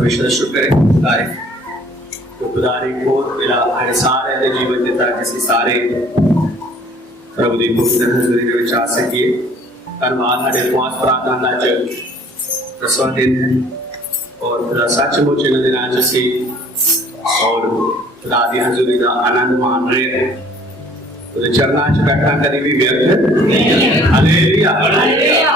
परमेश्वर ਦਾ ਸ਼ੁਕਰ ਹੈ ਸਾਰੇ ਖੁਦਾਰੇ ਕੋਲ ਮੇਰਾ ਸਾਰੇ ਦੇ ਜੀਵਨ ਦਿੱਤਾ ਕਿ ਅਸੀਂ ਸਾਰੇ ਪ੍ਰਭੂ ਦੀ ਪਵਿੱਤਰ ਹਜ਼ੂਰੀ ਦੇ ਵਿੱਚ ਆ ਸਕੀਏ। ਧੰਨਵਾਦ ਸਾਡੇ ਉਪਵਾਸ ਪ੍ਰਾਰਥਨਾ ਦਾ ਚ ਦਸਵਾਂ ਦਿਨ ਹੈ ਔਰ ਖੁਦਾ ਸੱਚਮੁੱਚ ਇਹਨਾਂ ਦਿਨਾਂ ਚ ਅਸੀਂ ਔਰ ਖੁਦਾ ਦੀ ਹਜ਼ੂਰੀ ਦਾ ਆਨੰਦ ਮਾਣ ਰਹੇ ਹਾਂ। ਉਹਦੇ ਚਰਨਾਂ ਚ ਬੈਠਣਾ ਕਦੀ ਵੀ ਵਿਅਰਥ ਨਹੀਂ। Hallelujah hallelujah.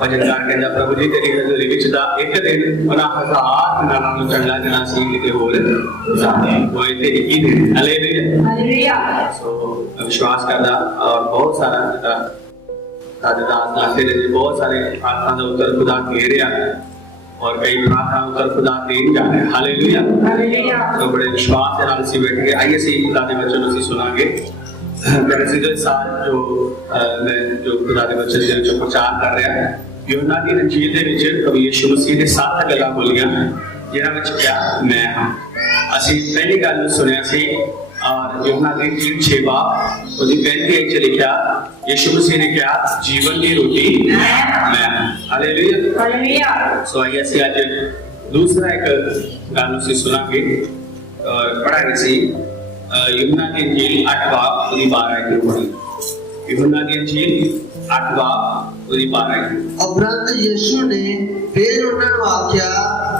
भजनकार कहता प्रभु जी तेरी हजूरी विच दा एक दिन उन्हां हजार दिनां नालों चंगा दिनां सी किते होर वो इत्थे एक ही दिन। Hallelujah hallelujah. सो विश्वास करदा और बहुत सारा जेह्ड़ा साडे दास दासे ने बहुत सारे प्रार्थना दा उत्तर खुदा दे रहा और कई प्रार्थना उत्तर खुदा देन जा रहे। Hallelujah hallelujah. तो बड़े विश्वास के नाल असीं बैठ के आइए असीं खुदा दे वचन असीं सुनांगे। जो साल जो खुदा दे वचन दे विच प्रचार कर रहा है यूहन्ना दी इंजील दे विच प्रभु यीशु मसीह दे 7 गल्लां बोलियां जिन्हां विच क्या मैं हां। असीं पहली गल सुनिया सी और यूहन्ना दी इंजील 6 बाब उसदी पहली अध्याय च लिखा यीशु मसीह ने क्या जीवन की रोटी मैं हां। Hallelujah hallelujah. सो आइए असीं अज दूसरा एक गल असीं सुनांगे और पढ़ांगे सी यूहन्ना की इंजील 8 बाब उसदी 12 पढ़ी। यूहन्ना की इंजील 8 बाब उसदी 12। उपरंत यीशु ने फिर उन्हां नूं आख्या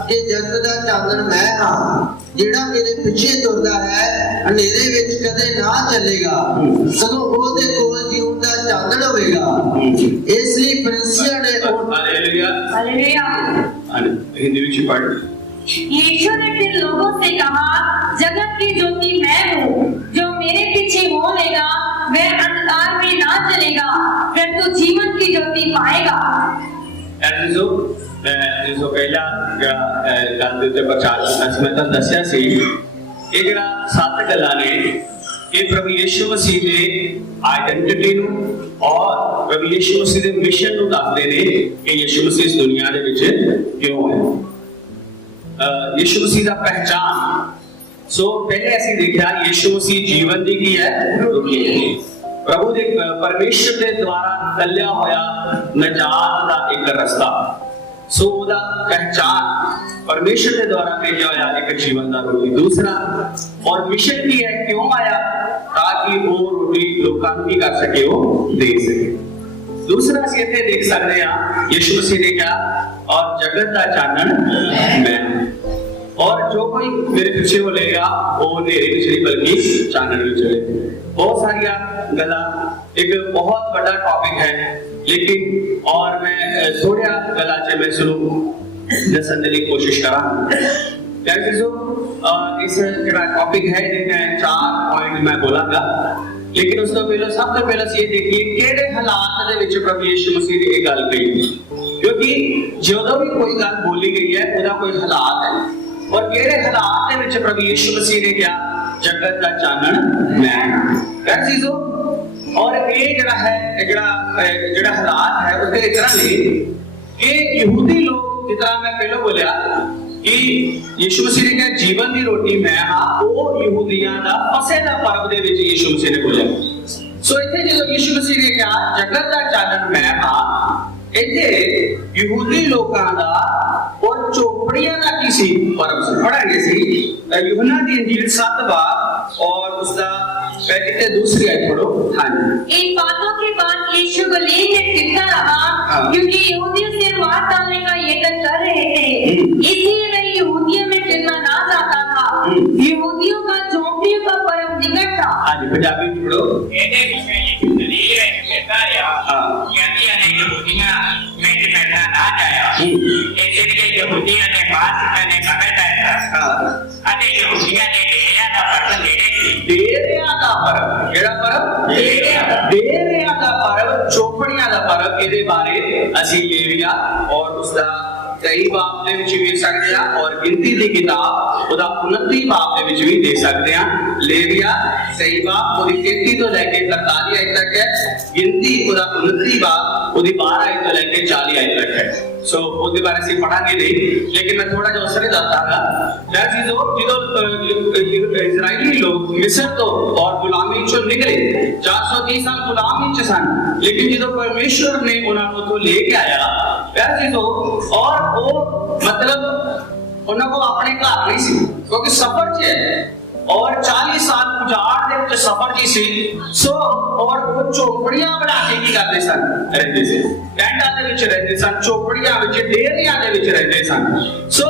कि जगत दा चानण मैं हां जेड़ा मेरे पिछे तुरदा है हनेरे विच कदे ना चलेगा सगों ओहदे कोल जीवन दा चानण होवेगा। इसलिए फरीसियां ने हालेलुया हालेलुया हिंदी विच पढ़। यीशु ने फिर लोगों से कहा जगत की ज्योति मैं हूँ जो मेरे पीछे हो लेगा वह अंधकार में ना चलेगा परंतु जीवन की ज्योति पाएगा। जो पहला गल दे उत्ते प्रचार कीता सी मैं तुहानूं दस्सिया सी ये जिहड़ा 7 गल्लां ने ये प्रभु यीशु मसीह दे आइडेंटिटी नूं और प्रभु यीशु मसीह दे मिशन नूं दसदे ने कि यीशु मसीह इस दुनिया दे विच क्यों है। यीशु मसीह का पहचान। सो पहले ऐसे देखा यीशु मसीह जीवन दी की है प्रभु दे परमेश्वर के द्वारा तल्या होया नजात दा एक रास्ता। सो ओदा पहचान परमेश्वर के द्वारा भेजा होया एक जीवन दा रोटी। दूसरा और मिशन की है क्यों आया ताकि वो रोटी लोकां नूं की कर सके वो दे सके। दूसरा असीं इत्थे देख सकते हैं यीशु मसीह ने क्या और जगत का चानण मैं और जो कोई मेरे पीछे हो लेगा वो अंधेरे विच नहीं बल्कि चानण विच चले। बहुत सारिया गल्लां एक बहुत बड़ा टॉपिक है लेकिन और मैं थोड़ा गल्लां च मैं सुनूं दस्सण दी कोशिश करा। इस जेहड़ा टॉपिक है मैं 4 पॉइंट मैं बोलांगा लेकिन उस तो पहले सब तो पहले ये देखिए केड़े हालात दे विच प्रभु यीशु मसीह ने ये गल कही क्योंकि ਜਦੋਂ भी कोई गल बोली गई है उसदा कोई हालात है और केड़े हालात दे विच प्रभु यीशु मसीह ने क्या जगत दा चानण मैं कर चीजो। और ये जेड़ा है जेड़ा हालात है उसके इस तरह ने कि यहूदी लोग जिस तरह मैं पहले बोलिया कि यीशु मसीह ने कहा जीवन की रोटी मैं हां वो यहूदियां दा फसह दा पर्व दे विच यीशु मसीह ने बोलिया। सो इत्थे जो यीशु मसीह ने कहा जगत दा चानण मैं हां इत्थे यहूदी लोकां दा और चोपड़ियां दा किसी पर्व से पढ़ांगे सी यूहन्ना दी इंजील 7 बाब और उसका पहली से दूसरी आयत पढ़ो। हां इन बातों के बाद यीशु गलील में फिरता रहा क्योंकि यहूदियों से मार डालने का यत्न कर रहे थे इसलिए वह यहूदियों में फिरना ना चाहता था। यहूदियों का झोंपड़ियों का पर्व निकट था। आज पंजाबी में पढ़ो। ਇਹਦੇ ਵਿੱਚ ਗਲੀਲ ਵਿੱਚ ਫਿਰਦਾ ਰਿਹਾ ਕਿਉਂਕਿ ਅਨੇਕ ਯਹੂਦੀਆਂ ਵਿੱਚ ਬੈਠਾ ਨਾ ਜਾਇਆ ਇਸੇ ਲਈ ਯਹੂਦੀਆਂ ਨੇ ਬਾਤ ਕਰਨੇ का बैठा ਅਤੇ ਯਹੂਦੀਆਂ ਨੇ ਡੇਰਿਆਂ ਦਾ ਪਰਵ डेरिया दा पर्व केड़ा पर्व डेरिया दा पर्व चौपड़ियां दा पर्व इहदे बारे असीं लेविया और उसदा कई बाब दे विच भी सकदे आ और गिनती दी किताब ओदा 29 बाब दे विच भी दे सकदे आ। लेविया कई बाब ओदी 33 तो लेके 43 आयत तक है गिनती ओदा 29 बाब ओदी 12 आयत तो लेके 40 आयत तक है। सो ਉਹਦੇ ਬਾਰੇ ਅਸੀਂ ਪੜਾਂਗੇ ਨਹੀਂ, ਲੇਕਿਨ ਮੈਂ ਥੋੜਾ ਜਿਹਾ ਉਸਰੇ ਦੱਸਦਾਗਾ। दैट इज ਜਦੋਂ ਇਜ਼ਰਾਈਲੀ ਲੋਕ ਮਿਸਰ ਤੋਂ ਔਰ ਗੁਲਾਮੀ ਚੋਂ ਨਿਕਲੇ 430 ਸਾਲ ਗੁਲਾਮੀ ਚ ਸਨ, ਲੇਕਿਨ ਜਦੋਂ ਪਰਮੇਸ਼ਵਰ ਨੇ ਉਹਨਾਂ ਨੂੰ ਉੱਥੋਂ ਲੈ ਕੇ ਆਇਆ दैट इज ਔਰ ਉਹ ਮਤਲਬ ਉਹਨਾਂ ਕੋਲ ਆਪਣੇ ਘਰ ਨਹੀਂ ਸੀ ਕਿਉਂਕਿ ਸਫ਼ਰ 'ਚ ਹੈ और 40 साल उजाड़ दे विच सफर जी सी सो और वो झोपड़ियां बना के की करदे सन रहंदे सी टेंटां दे विच रहंदे सन झोपड़ियां विच डेरियां दे विच रहंदे सन सो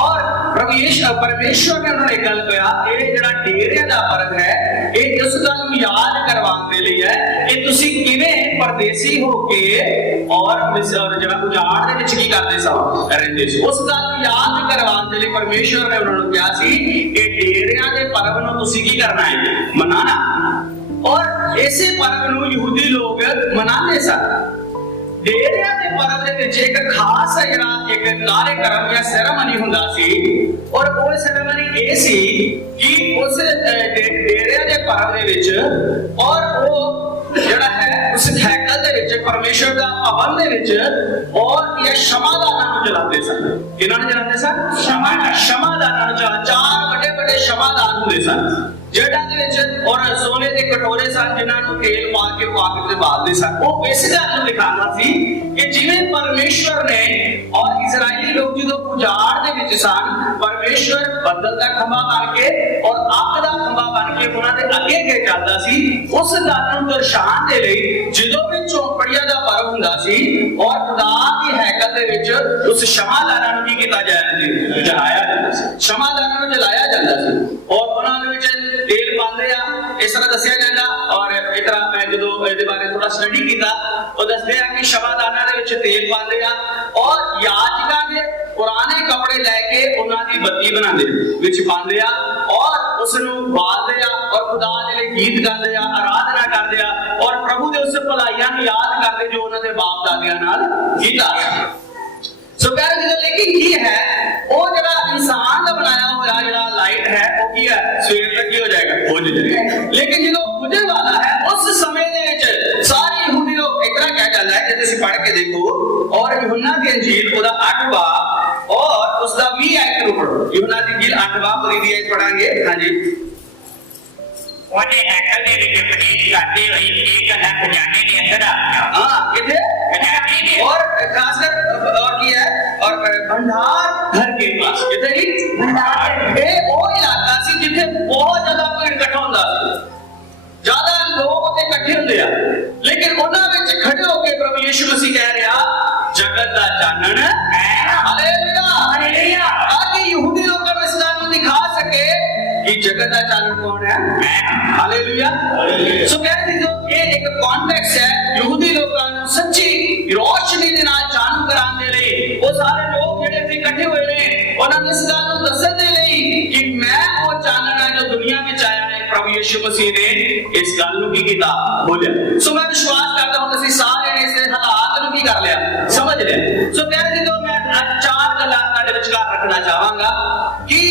और परमेश्वर ने उन्होंने गल कहा ये जेड़ा डेरियां दा फर्क है ये इस गल नूं याद करवाउण दे लई है कि तुसीं किवें परदेसी हो के और जेड़ा उजाड़ दे विच की करदे सन रहंदे सी उस गल नूं याद करवाउण दे लई परमेश्वर ने उन्होंने कहा सी कि डेरियां दे पर्व नूं तुसीं की करना है मनाना और ऐसे पर्व नूं यहूदी लोग मनाते सन। डेरियां दे पर्व दे विच एक खास जेड़ा एक कार्यक्रम या सेरेमनी हुंदा सी और वो सेरेमनी ये सी कि उस डेरियां दे पर्व दे विच और वो जेड़ा है उस हैकल दे विच परमेश्वर दा भवन दे विच और ये क्षमादानां नूं जलांदे सन। किन्हां नूं जलांदे सन? क्षमादानां नूं जलांदे। 4 बड़े बड़े क्षमादान हुंदे सन जेड़ा दे विच और सोने दे कटोरे सन जिन्हां नूं तेल पा के पाक ते बालदे सन। वो इस गल नूं दिखांदा सी कि जिवें परमेश्वर ने और इजराइली लोग जदों उजाड़ दे विच सन परमेश्वर बदल दा खंभा बन के और अग दा खंभा बन के उन्हां दे अगे अगे चलदा सी। उस गल नूं दर्शाउण दे लई जदों भी झोपड़ियां दा पर्व हुंदा सी और खुदा दी हैकल दे विच उस क्षमादानां नूं की कीता जलाया जांदा सी क्षमादानां नूं जलाया जांदा सी और उन्हां दे विच तेल पाते इस तरह दसिया जाता और एक तरह मैं जो ये बारे थोड़ा स्टडी किया तो दसते हैं कि क्षमादाना दे विच तेल पाते और याजकां दे पुराने कपड़े लैके उन्हां दी बत्ती बनाते विच पाते और उस नूं बालदे और खुदा दे लई गीत गाते आराधना करते और प्रभु दे उस भलाइयां नूं याद करते जो उन्हां दे बाप दादियां नाल कीता। सो प्यारे लेकिन ये है वो जरा इंसान का बनाया हुआ जरा लाइट है वो की है सवेर तक ही हो जाएगा बुझ जाएगा, लेकिन जो बुझे वाला है उस समय दे विच सारे यहूदी लोग एक तरह कह जाता है कि तुसीं पढ़ के देखो और यूहन्ना दी इंजील ओदा 8 बाब और उसदा 20 आयत नूं पढ़ो। यूहन्ना दी इंजील 8 बाब ओदी 20 आयत पढ़ांगे। हां जी ਉਹਨੇ ਹੈਕਲ ਦੇ ਵਿੱਚ ਪ੍ਰਵੇਸ਼ ਕਰਦੇ ਹੋਏ ਇਹ ਗੱਲਾਂ ਖਜ਼ਾਨੇ ਦੇ ਅੰਦਰ ਆ ਗਿਆ। हां किथे खजाने में और खासकर और की है और भंडार घर के पास किथे जी भंडार ये वो इलाका सी जिथे बहुत ज्यादा भीड़ इकट्ठा हुंदा सी ज्यादा लोग उत्ते इकट्ठे हुंदे आ लेकिन उन्हां विच खड़े होके प्रभु यीशु मसीह कह रहा जगत दा चानण है। हालेलुया हालेलुया ताकि यहूदी लोगों को इस बात को दिखा सके कि जगत दा चानण कौन है। हालेलुया सो कहते हैं ये एक कॉन्टेक्स्ट है यहूदी लोगों को सच्ची रोशनी दे नाल चानण कराने दे लई वो सारे लोग जेडे इत्थे इकट्ठे होए ने उन्हां ने इस गल नूं दस्सण दे लई कि मैं वो चानण है जो दुनिया विच आया है। प्रभु यीशु मसीह ने इस गल नूं की कीता बोलिया। सो मैं विश्वास करदा हूं कि सारे ने इस हालात नूं की कर लिया समझ लिया। सो कहते जो मैं आज 4 गल्लां तुहाडे विचकार रखना चाहांगा कि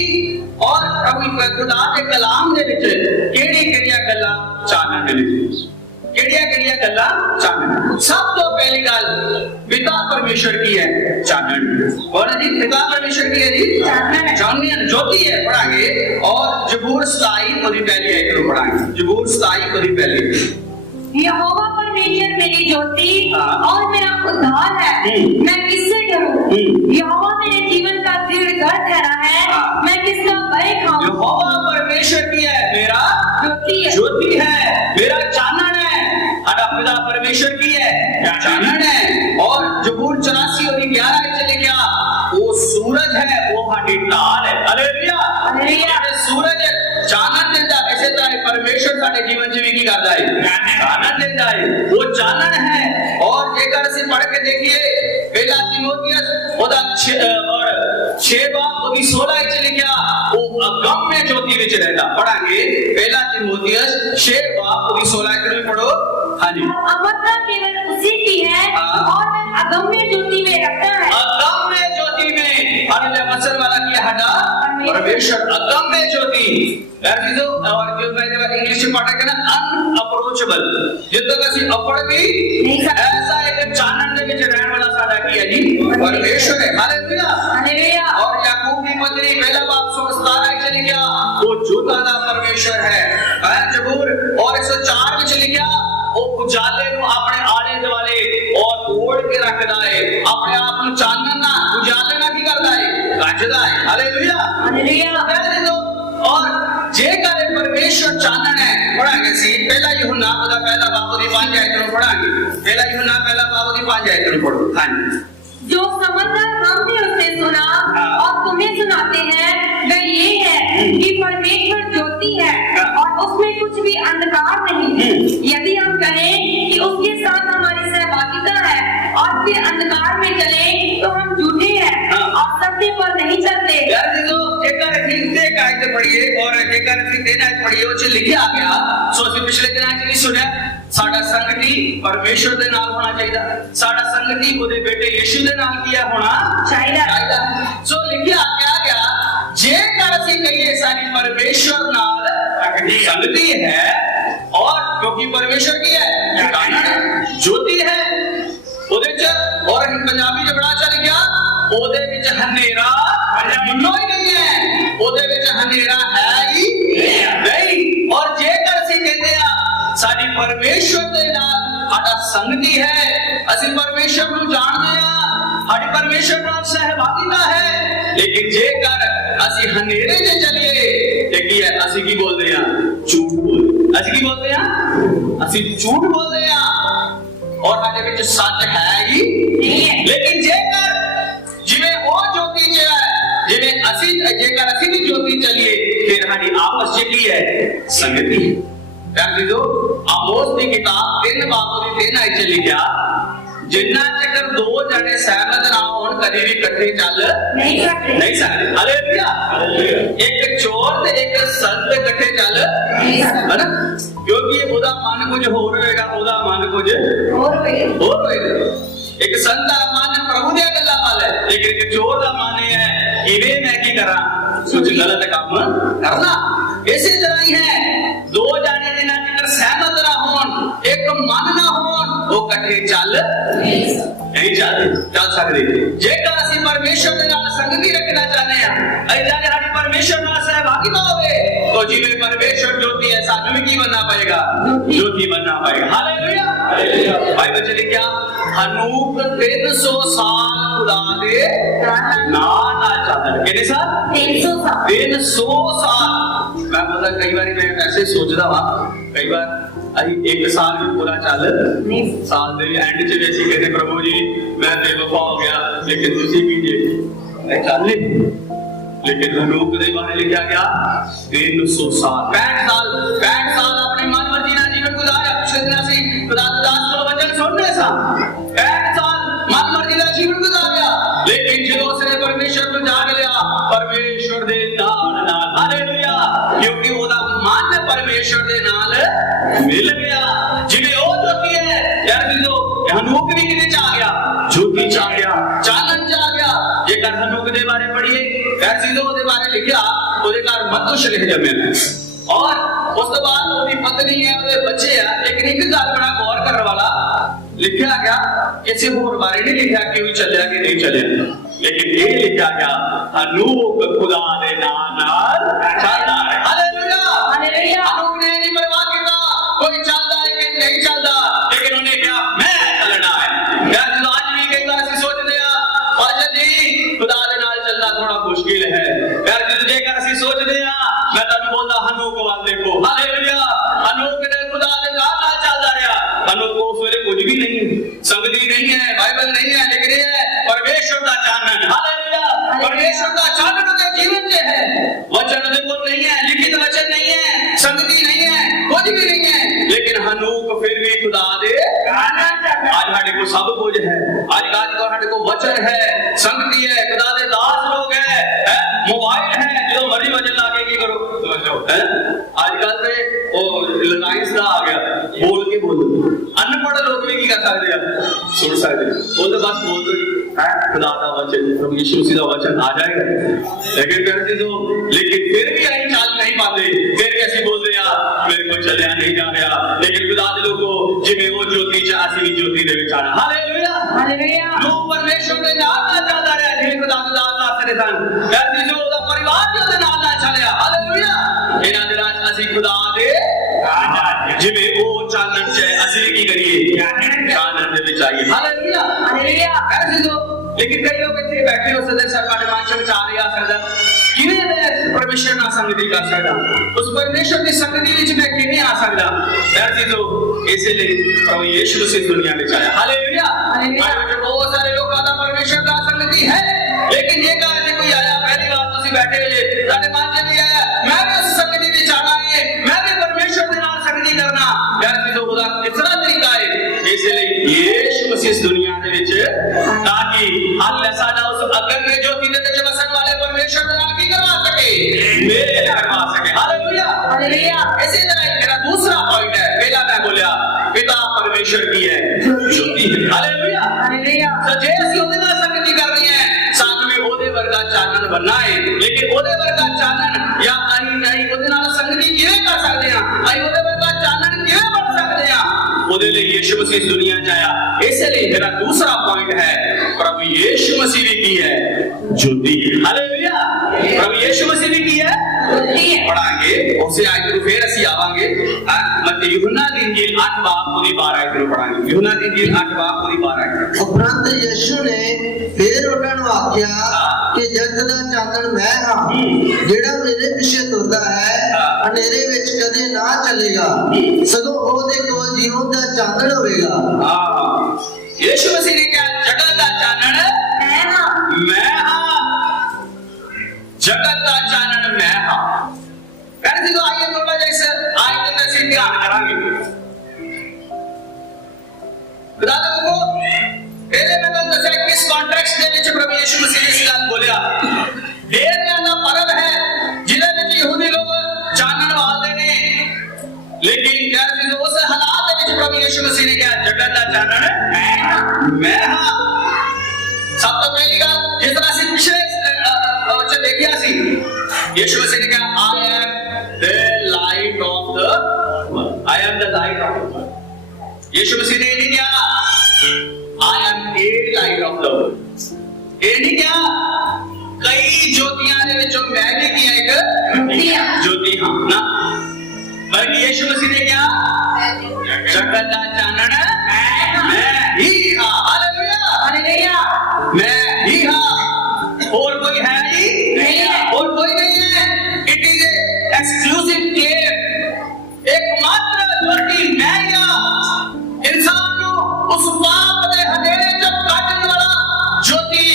और प्रभु खुदा दे कलाम दे विच केड़ी-केड़ियां गल्लां चानण ने केड़िया गल्लां चानण। सब तो पहली गल पिता परमेश्वर की है चानण। कौन है जी पिता परमेश्वर की है जी चानण ज्योति है पढ़ांगे और जबूर 27 ओदी पहली आयत को पढ़ांगे। जबूर 27 ओदी पहली यहोवा परमेश्वर मेरी ज्योति और मेरा उद्धार है मैं किससे डरूं। यहोवा मेरे जीवन का दृढ़ गढ़ ठहरा है मैं किसका भय खाऊं। यहोवा परमेश्वर की है मेरा ज्योति है मेरा चानण है। पिता परमेश्वर की है चानण है और जबूर 84 और 11 से लिखा वो सूरज है वो हमारी ढाल है। हालेलुया हालेलुया सूरज चानण देता ऐसे तरह परमेश्वर साडे जीवन च भी की करदा है चानण देता है वो चानण है। और जेकर ਅਸੀਂ पढ़ के देखिए पहला तीमुथियुस ओदा और 6 बाब ओदी 16 च लिखा वो अगम्य ज्योति विच रहता। पढ़ांगे पहला तीमुथियुस 6 बाब ओदी 16 च पढ़ो। हाँ जी अमरता केवल उसी की है और वह अगम्य ज्योति में रखता है। अगम्य ज्योति में हालेलुया मसल वाला की हटा परमेश्वर अगम्य ज्योति और जो मैं इंग्लिश में पढ़ा ना अनअप्रोचेबल जितना किसी अपड़ भी ऐसा एक चानन दे विच रहण वाला साडा की है जी परमेश्वर है। Hallelujah hallelujah. और याकूब की पत्री पहला बाप 117 च लिखिया वो जोता दा परमेश्वर है। जबूर और 104 विच लिखिया वो उजाले नु अपने आले दुआले और ओढ़ के रखदा है, अपने आप नु चानन ना उजाले ना की करदा है, रखदा है। Hallelujah hallelujah. और जेकर परमेश्वर चानन है पढ़ांगे सी पहला यूहन्ना दा पहला बाप दी 5 आयत नु पढ़ांगे। पहला यूहन्ना पहला बाप दी 5 आयत नु पढ़ो। हां जो समझकर हमने उससे सुना और तुम्हें सुनाते हैं वह ये है कि परमेश्वर ज्योति है और उसमें कुछ भी अंधकार नहीं। यदि हम कहें कि उसके साथ हमारी सहभागिता है और फिर अंधकार में चले तो हम झूठे हैं और सत्य पर नहीं चलते। यार जो जेकर हिंदे कायदे पढ़िए और जेकर हिंदे ना पढ़िए वो च लिखिया आ गया सो ਅਸੀਂ ਪਿਛਲੇ ਦਿਨਾਂ ਚ ਵੀ ਸੁਣਿਆ ਸਾਡਾ ਸੰਗਤੀ ਪਰਮੇਸ਼ਵਰ ਦੇ ਨਾਲ ਹੋਣਾ ਚਾਹੀਦਾ, ਸਾਡਾ ਸੰਗਤੀ ਉਹਦੇ ਬੇਟੇ ਯਿਸੂ ਦੇ ਨਾਲ ਕੀ ਹੋਣਾ ਚਾਹੀਦਾ। ਸੋ ਲਿਖਿਆ ਆ ਗਿਆ ਜੇਕਰ ਅਸੀਂ ਕਹੀਏ ਸਾਡੀ ਪਰਮੇਸ਼ਵਰ ਨਾਲ ਸੰਗਤੀ ਹੈ और क्योंकि परमेश्वर की है कानन ज्योति है ਉਹਦੇ ਚ और पंजाबी ਚ ਬੜਾ ਚੱਲ ਗਿਆ ਉਹਦੇ ਵਿੱਚ ਹਨੇਰਾ ਮੰਨੋ ਹੀ ਨਹੀਂ ਹੈ, ਉਹਦੇ ਵਿੱਚ ਹਨੇਰਾ ਹੈ ਹੀ ਨਹੀਂ। और ਜੇਕਰ ਅਸੀਂ ਕਹਿੰਦੇ ਆ ਸਾਡੀ ਪਰਮੇਸ਼ਵਰ ਦੇ ਨਾਲ ਸਾਡਾ ਸੰਗਤੀ ਹੈ, ਅਸੀਂ ਪਰਮੇਸ਼ਵਰ ਨੂੰ ਜਾਣਦੇ ਆ, ਸਾਡੀ ਪਰਮੇਸ਼ਵਰ ਨਾਲ ਸਹਿਭਾਗੀਤਾ ਹੈ, ਲੇਕਿਨ ਜੇਕਰ ਅਸੀਂ ਹਨੇਰੇ 'ਚ ਚੱਲੀਏ ਤੇ ਕੀ ਹੈ ਅਸੀਂ ਕੀ ਬੋਲਦੇ ਆ ਝੂਠ ਬੋਲਦੇ। ਅਸੀਂ ਕੀ ਬੋਲਦੇ ਆ ਅਸੀਂ ਝੂਠ ਬੋਲਦੇ ਆ और ਸਾਡੇ ਵਿੱਚ ਸੱਚ ਹੈ ਹੀ ਨਹੀਂ ਹੈ। ਲੇਕਿਨ ਜੇਕਰ ਜਿਵੇਂ ਉਹ ਜੋਤੀ 'ਚ ਹੈ ਜਿਵੇਂ ਅਸੀਂ ਜੇਕਰ ਅਸੀਂ ਵੀ ਜੋਤੀ ਚੱਲੀਏ ਫਿਰ ਸਾਡੀ ਆਪਸ 'ਚ ਕੀ ਹੈ ਸੰਗਤੀ ਹੈ। ਪਿਆਰੇ ਜੋ ਆਮੋਸ ਦੀ ਕਿਤਾਬ 3 ਬਾਪ ਦੀ 3 ਆਇਤ 'ਚ ਲਿਖਿਆ ਜਿੰਨਾ ਚੱਕਰ ਦੋ ਜਣੇ ਸਹਿਮਤ ਨਾ ਹੋਣ ਕਦੇ ਵੀ ਇਕੱਠੇ ਚੱਲ ਨਹੀਂ ਸਕਦੇ। ਹਾਲੇਲੂਇਆ। ਇੱਕ ਚੋਰ ਤੇ ਇੱਕ ਸੰਤ ਇਕੱਠੇ ਚੱਲ ਨਹੀਂ ਸਕਦੇ ਨਾ, ਕਿਉਂਕਿ ਉਹਦਾ ਮਨ ਕੁਝ ਹੋਰ ਹੋਏਗਾ, ਉਹਦਾ ਮਨ ਕੁਝ ਹੋਰ ਹੋਏਗਾ। ਇੱਕ ਸੰਤ ਦਾ ਮਨ ਪ੍ਰਭੂ ਦੀਆਂ ਗੱਲਾਂ ਵੱਲ ਹੈ, ਲੇਕਿਨ ਇੱਕ ਚੋਰ ਦਾ ਮਨ ਇਹ ਹੈ ਕਿਵੇਂ ਮੈਂ ਕੀ ਕਰਾਂ ਕੁਝ ਗਲਤ ਕੰਮ ਕਰਨਾ। ਇਸੇ ਤਰ੍ਹਾਂ ਹੀ ਹੈ ਦੋ ਜਾਣੇ ਜਿਨ੍ਹਾਂ ਚੱਕਰ ਸਹਿਮਤ ਨਾ ਹੋਣ ਇੱਕ ਮਨ ਨਾ ਹੋਣ ਉਹ ਇਕੱਠੇ ਚੱਲ ਨਹੀਂ ਚੱਲ ਸਕਦੇ। ਜੇਕਰ ਅਸੀਂ ਪਰਮੇਸ਼ਰ ਦੇ ਨਾਲ ਸੰਗਤੀ ਰੱਖਣਾ ਚਾਹੁੰਦੇ ਆ ਐਦਾਂ ਕਿ ਸਾਡੀ ਪਰਮੇਸ਼ਰ ਨਾਲ ਸਹਿਭਾਗੀਤਾ ਹੋਵੇ तो जिਵੇਂ ਪਰਮੇਸ਼ਰ ਜੋਤੀ ਹੈ ਸਾਨੂੰ ਵੀ ਕੀ बनना पड़ेगा ज्योति बनना पड़ेगा। हालेलुया। बाइबल ਚ ਲਿਖਿਆ ਹਨੂਕ 300 ਸਾਲ ਖੁਦਾ ਦੇ ਨਾਲ ਚੱਲਦਾ। ਕਿੰਨੇ ਸਾਲ 300 ਸਾਲ। मैं मतलब कई बार मैं ऐसे सोचता वा कई बार ਅਸੀਂ ਇੱਕ ਸਾਲ ਵੀ ਪੂਰਾ ਚੱਲ ਸਾਲ ਦੇ ਐਂਡ ਚ ਵੀ ਅਸੀਂ ਕਹਿੰਦੇ ਪ੍ਰਭੂ ਜੀ ਮੈਂ ਬੇਵਫਾ ਹੋ ਗਿਆ ਲੇਕਿਨ ਤੁਸੀਂ ਵੀ ਜੇ ਮੈਂ ਚੱਲ ਨਹੀਂ। लेकिन हनूक के बारे में लिखा गया 300 साल 65 साल अपनी मन मर्जी ना जीवन गुजारा। पिछले दिन से खुदा दास को वचन सुनने सा 65 साल मन मर्जी ना जीवन गुजारा, लेकिन जो उसने परमेश्वर को जान लिया परमेश्वर दे नाल हालेलुया क्योंकि ओदा मन परमेश्वर दे नाल मिल गया। जिਵੇਂ ਉਹ ਜੋਤੀ ਹੈ ਯਾਰ ਜਦੋਂ ਹਨੂਕ ਵੀ ਕਿਤੇ ਚ ਆ ਗਿਆ ਜੋਤੀ ਚ ਆ ਗਿਆ ਚਾਨਣ ਚ ਆ ਗਿਆ। ਜੇਕਰ ਹਨੂਕ ਦੇ ਬਾਰੇ ਪੜ੍ਹੀਏ ਫਿਰ ਜਦੋਂ ਉਹਦੇ ਬਾਰੇ ਲਿਖਿਆ ਉਹਦੇ ਘਰ ਮਤੂਸ਼ਲਹ ਜੰਮਿਆ और ਉਸ ਤੋਂ ਬਾਅਦ ਉਹਦੀ ਪਤਨੀ ਹੈ ਉਹਦੇ ਬੱਚੇ ਆ। ਲੇਕਿਨ ਇੱਕ ਗੱਲ ਬੜਾ ਗੌਰ ਕਰਨ ਵਾਲਾ ਲਿਖਿਆ ਗਿਆ ਕਿਸੇ ਹੋਰ ਬਾਰੇ ਨਹੀਂ ਲਿਖਿਆ ਕਿ ਉਹ ਚੱਲਿਆ ਕਿ ਨਹੀਂ ਚੱਲਿਆ, ਲੇਕਿਨ ਇਹ ਲਿਖਿਆ ਗਿਆ ਹਨੂਕ ਖੁਦਾ ਦੇ ਨਾਲ ਚੱਲਦਾ ਹੈ। Hallelujah hallelujah. ਹਨੂਕ ਨੇ ਨਹੀਂ ਪਰਵਾਹ ਕੀਤਾ ਕੋਈ ਚੱਲਦਾ ਹੈ ਕਿ ਨਹੀਂ ਚੱਲਦਾ, ਲੇਕਿਨ ਉਹਨੇ ਕਿਹਾ ਮੈਂ ਚੱਲਣਾ ਹੈ। ਯਾਰ ਜਦੋਂ ਅੱਜ ਵੀ ਕਈ ਵਾਰ ਅਸੀਂ ਸੋਚਦੇ ਆ ਅੱਜ ਜੀ ਖੁਦਾ ਦੇ ਨਾਲ ਚੱਲਣਾ ਥੋੜਾ ਮੁਸ਼ਕਿਲ ਹੈ। ਯਾਰ ਜਦੋਂ ਜੇਕਰ ਅਸੀਂ ਸੋਚਦੇ ਆ ਮੈਂ ਤੁਹਾਨੂੰ ਬੋਲਦਾ ਹਨੂਕ ਵੱਲ ਦੇਖੋ। ਹਾਲੇਲੂਇਆ। ਹਨੂਕ ਨੇ ਖੁਦਾ ਦੇ ਨਾਲ ਚੱਲਦਾ ਰਿਹਾ। ਹਨੂਕ ਉਸ ਵੇਲੇ ਕੁਝ ਵੀ ਨਹੀਂ ਸੰਗਤੀ ਨਹੀਂ ਹੈ ਬਾਈਬਲ ਨਹੀਂ ਹੈ, ਲੇਕਿਨ ਇਹ ਹੈ परमेश्वर का चानन। हालेलुया। परमेश्वर का चानन उनके जीवन से है। वचन उनके कोल नहीं है, लिखित वचन नहीं है, संगति नहीं है, कुछ भी नहीं है, लेकिन हनूक फिर भी खुदा दे आज हमारे को सब कुछ है। आज को हमारे को वचन है, संगति है, खुदा दे दास लोग है, मोबाइल है, जो मर्जी वचन लाके की करो है। आजकल से वो रिलायंस का आ गया बोल के बोल अनपढ़ लोग भी की कर सकते हैं सुन सकते वो तो बस बोल दो है खुदा का वचन प्रभु यीशु मसीह का वचन आ जाएगा। लेकिन फिर भी ਅਸੀਂ ਚੱਲ ਨਹੀਂ ਪਾते, फिर भी ਅਸੀਂ बोलते यार मेरे को चलिया नहीं जा रहा। लेकिन खुदा दे लोगों जिਵੇਂ ਉਹ ਜੋਤੀ ਚ ਅਸੀਂ ਵੀ ਜੋਤੀ ਦੇ ਵਿੱਚ ਆਣਾ। ਹਾਲੇਲੂਇਆ। ਹਾਲੇਲੂਇਆ ਨੂੰ ਪਰਮੇਸ਼ਰ ਦੇ ਨਾਲ ਚੱਲਦਾ ਰਿਹਾ, ਜਿਵੇਂ ਖੁਦਾ ਦੇ ਦਾਸ ਨੇ ਸਨ। ਐਸੀ ਜੋ ਉਹਦਾ ਪਰਿਵਾਰ ਵੀ ਉਹਦੇ ਨਾਲ ਚੱਲਿਆ। ਹਾਲੇਲੂਇਆ। ਇਹਨਾਂ ਦਿਨਾਂ 'ਚ ਅਸੀਂ ਖੁਦਾ ਦੇ ਜਿਵੇਂ ਉਹ ਚਾਨਣ 'ਚ ਹੈ, ਅਸੀਂ ਕੀ ਕਰੀਏ? ਚਾਨਣ ਦੇ ਵਿੱਚ ਆਈਏ। ਹਾਲੇਲੂਇਆ ਹਾਲੇਲੂਇਆ ਐਸੀ ਜੋ लेकिन कई लोग इतने बैठे हो सकते सर का दिमाग में विचार आ सकता किवें मैं परमेश्वर नाल संगति कर सकदा, उस परमेश्वर की संगति विच मैं किवें आ सकदा? ऐसी तो इसलिए प्रभु यीशु मसीह दुनिया में आया। हालेलुया। हालेलुया। बहुत सारे लोग का परमेश्वर नाल संगति है, लेकिन ये कारण कोई आया पहली बार तुसी बैठे हो साडे मन च नहीं आया मैं भी उस संगति विच आना है, मैं भी परमेश्वर के नाल संगति करना। ऐसी तो खुदा कितना तरीका है, इसलिए यीशु मसीह इस दुनिया दे विच ताकि अल्लाह साडा उस अगन्य ज्योति दे विच वसन वाले परमेश्वर दे नाल की करवा सके, मेरे करवा सके। हालेलुया। हालेलुया। इसी तरह मेरा दूसरा पॉइंट है, पहला मैं बोलिया पिता परमेश्वर की है ज्योति। हालेलुया। हालेलुया। तो जे ਅਸੀਂ ਉਹਦੇ ਨਾਲ ਸੰਗਤੀ ਕਰਨੀ ਹੈ, ਸਾਨੂੰ ਵੀ ਉਹਦੇ ਵਰਗਾ ਚਾਨਣ ਬਣਨਾ ਹੈ। ਲੇਕਿਨ ਉਹਦੇ ਵਰਗਾ ਚਾਨਣ ਜਾਂ ਅਸੀਂ ਉਹਦੇ ਨਾਲ ਸੰਗਤੀ ਕਿਵੇਂ ਕਰ ਸਕਦੇ ਹਾਂ, ਅਸੀਂ ਉਹਦੇ ਵਰਗਾ ਚਾਨਣ ਕਿਵੇਂ ਬਣ ਸਕਦੇ ਹਾਂ? ਉਹਦੇ ਲਈ ਯੀਸ਼ु मसीह इस दुनिया में आया। इसलिए मेरा दूसरा पॉइंट है प्रभु यीशु मसीह भी की है ज्योति। हालेलुया। प्रभु यीशु मसीह भी की है पढ़ाएंगे उसे आज तो फिर ਅਸੀਂ ਆਵਾਂਗੇ ਮਤੀ यूहन्ना ਦੀ इंजील 8 बाब पूरी 12 आयत ਨੂੰ ਪੜਾਂਗੇ। यूहन्ना ਦੀ इंजील 8 बाब पूरी 12 आयत। ਉਪਰੰਤ ਯਿਸੂ ਨੇ ਫੇਰ ਉਹਨਾਂ ਨੂੰ ਆਖਿਆ ਕਿ ਜਗਤ ਦਾ ਚਾਨਣ ਮੈਂ ਹਾਂ, ਜਿਹੜਾ ਮੇਰੇ ਪਿੱਛੇ ਤੁਰਦਾ ਹੈ ਹਨੇਰੇ ਵਿੱਚ ਕਦੇ ਨਾ ਚੱਲੇਗਾ, ਸਗੋਂ ਉਹਦੇ ਕੋਲ ਜੀਵਨ ਦਾ ਚਾਨਣ ਹੋਵੇਗਾ। यीशु मसीह ने क्या जगत का चानण मैं हाँ, जगत का चानण मैं हाँ। कहते तो आइए थोड़ा जैसे आयत में से ध्यान करांगे। खुदा ने को पहले मैं तो दसा किस कॉन्टेक्स्ट में विच प्रभु यीशु मसीह ने इस गल बोलिया। देर का पर्व है जिले विच यहूदी लोग चानण वालदे ने, लेकिन कहते तो उस हालात विच प्रभु यीशु मसीह ने क्या जगत का चानण मैं हाँ। सब तो पहली गल जिस तरह से पिछले वचन देखिया सी, यीशु मसीह ने कहा I am the light of the world, I am the light of the world. यीशु मसीह ने नहीं कहा I am a light of the world, ये नहीं कहा कई ज्योतियां दे विचों मैं भी किया एक ज्योति हाँ ना, बल्कि यीशु मसीह ने क्या जगत का चानण मैं ही हाँ। हालेलुया। हालेलुया। मैं ही हाँ, और कोई है ही नहीं है, और कोई नहीं है। इट इज एक्सक्लूसिव क्लेम, एकमात्र ज्योति मैं ही हाँ। इंसान को उस पाप दे हनेरे से काटने वाला ज्योति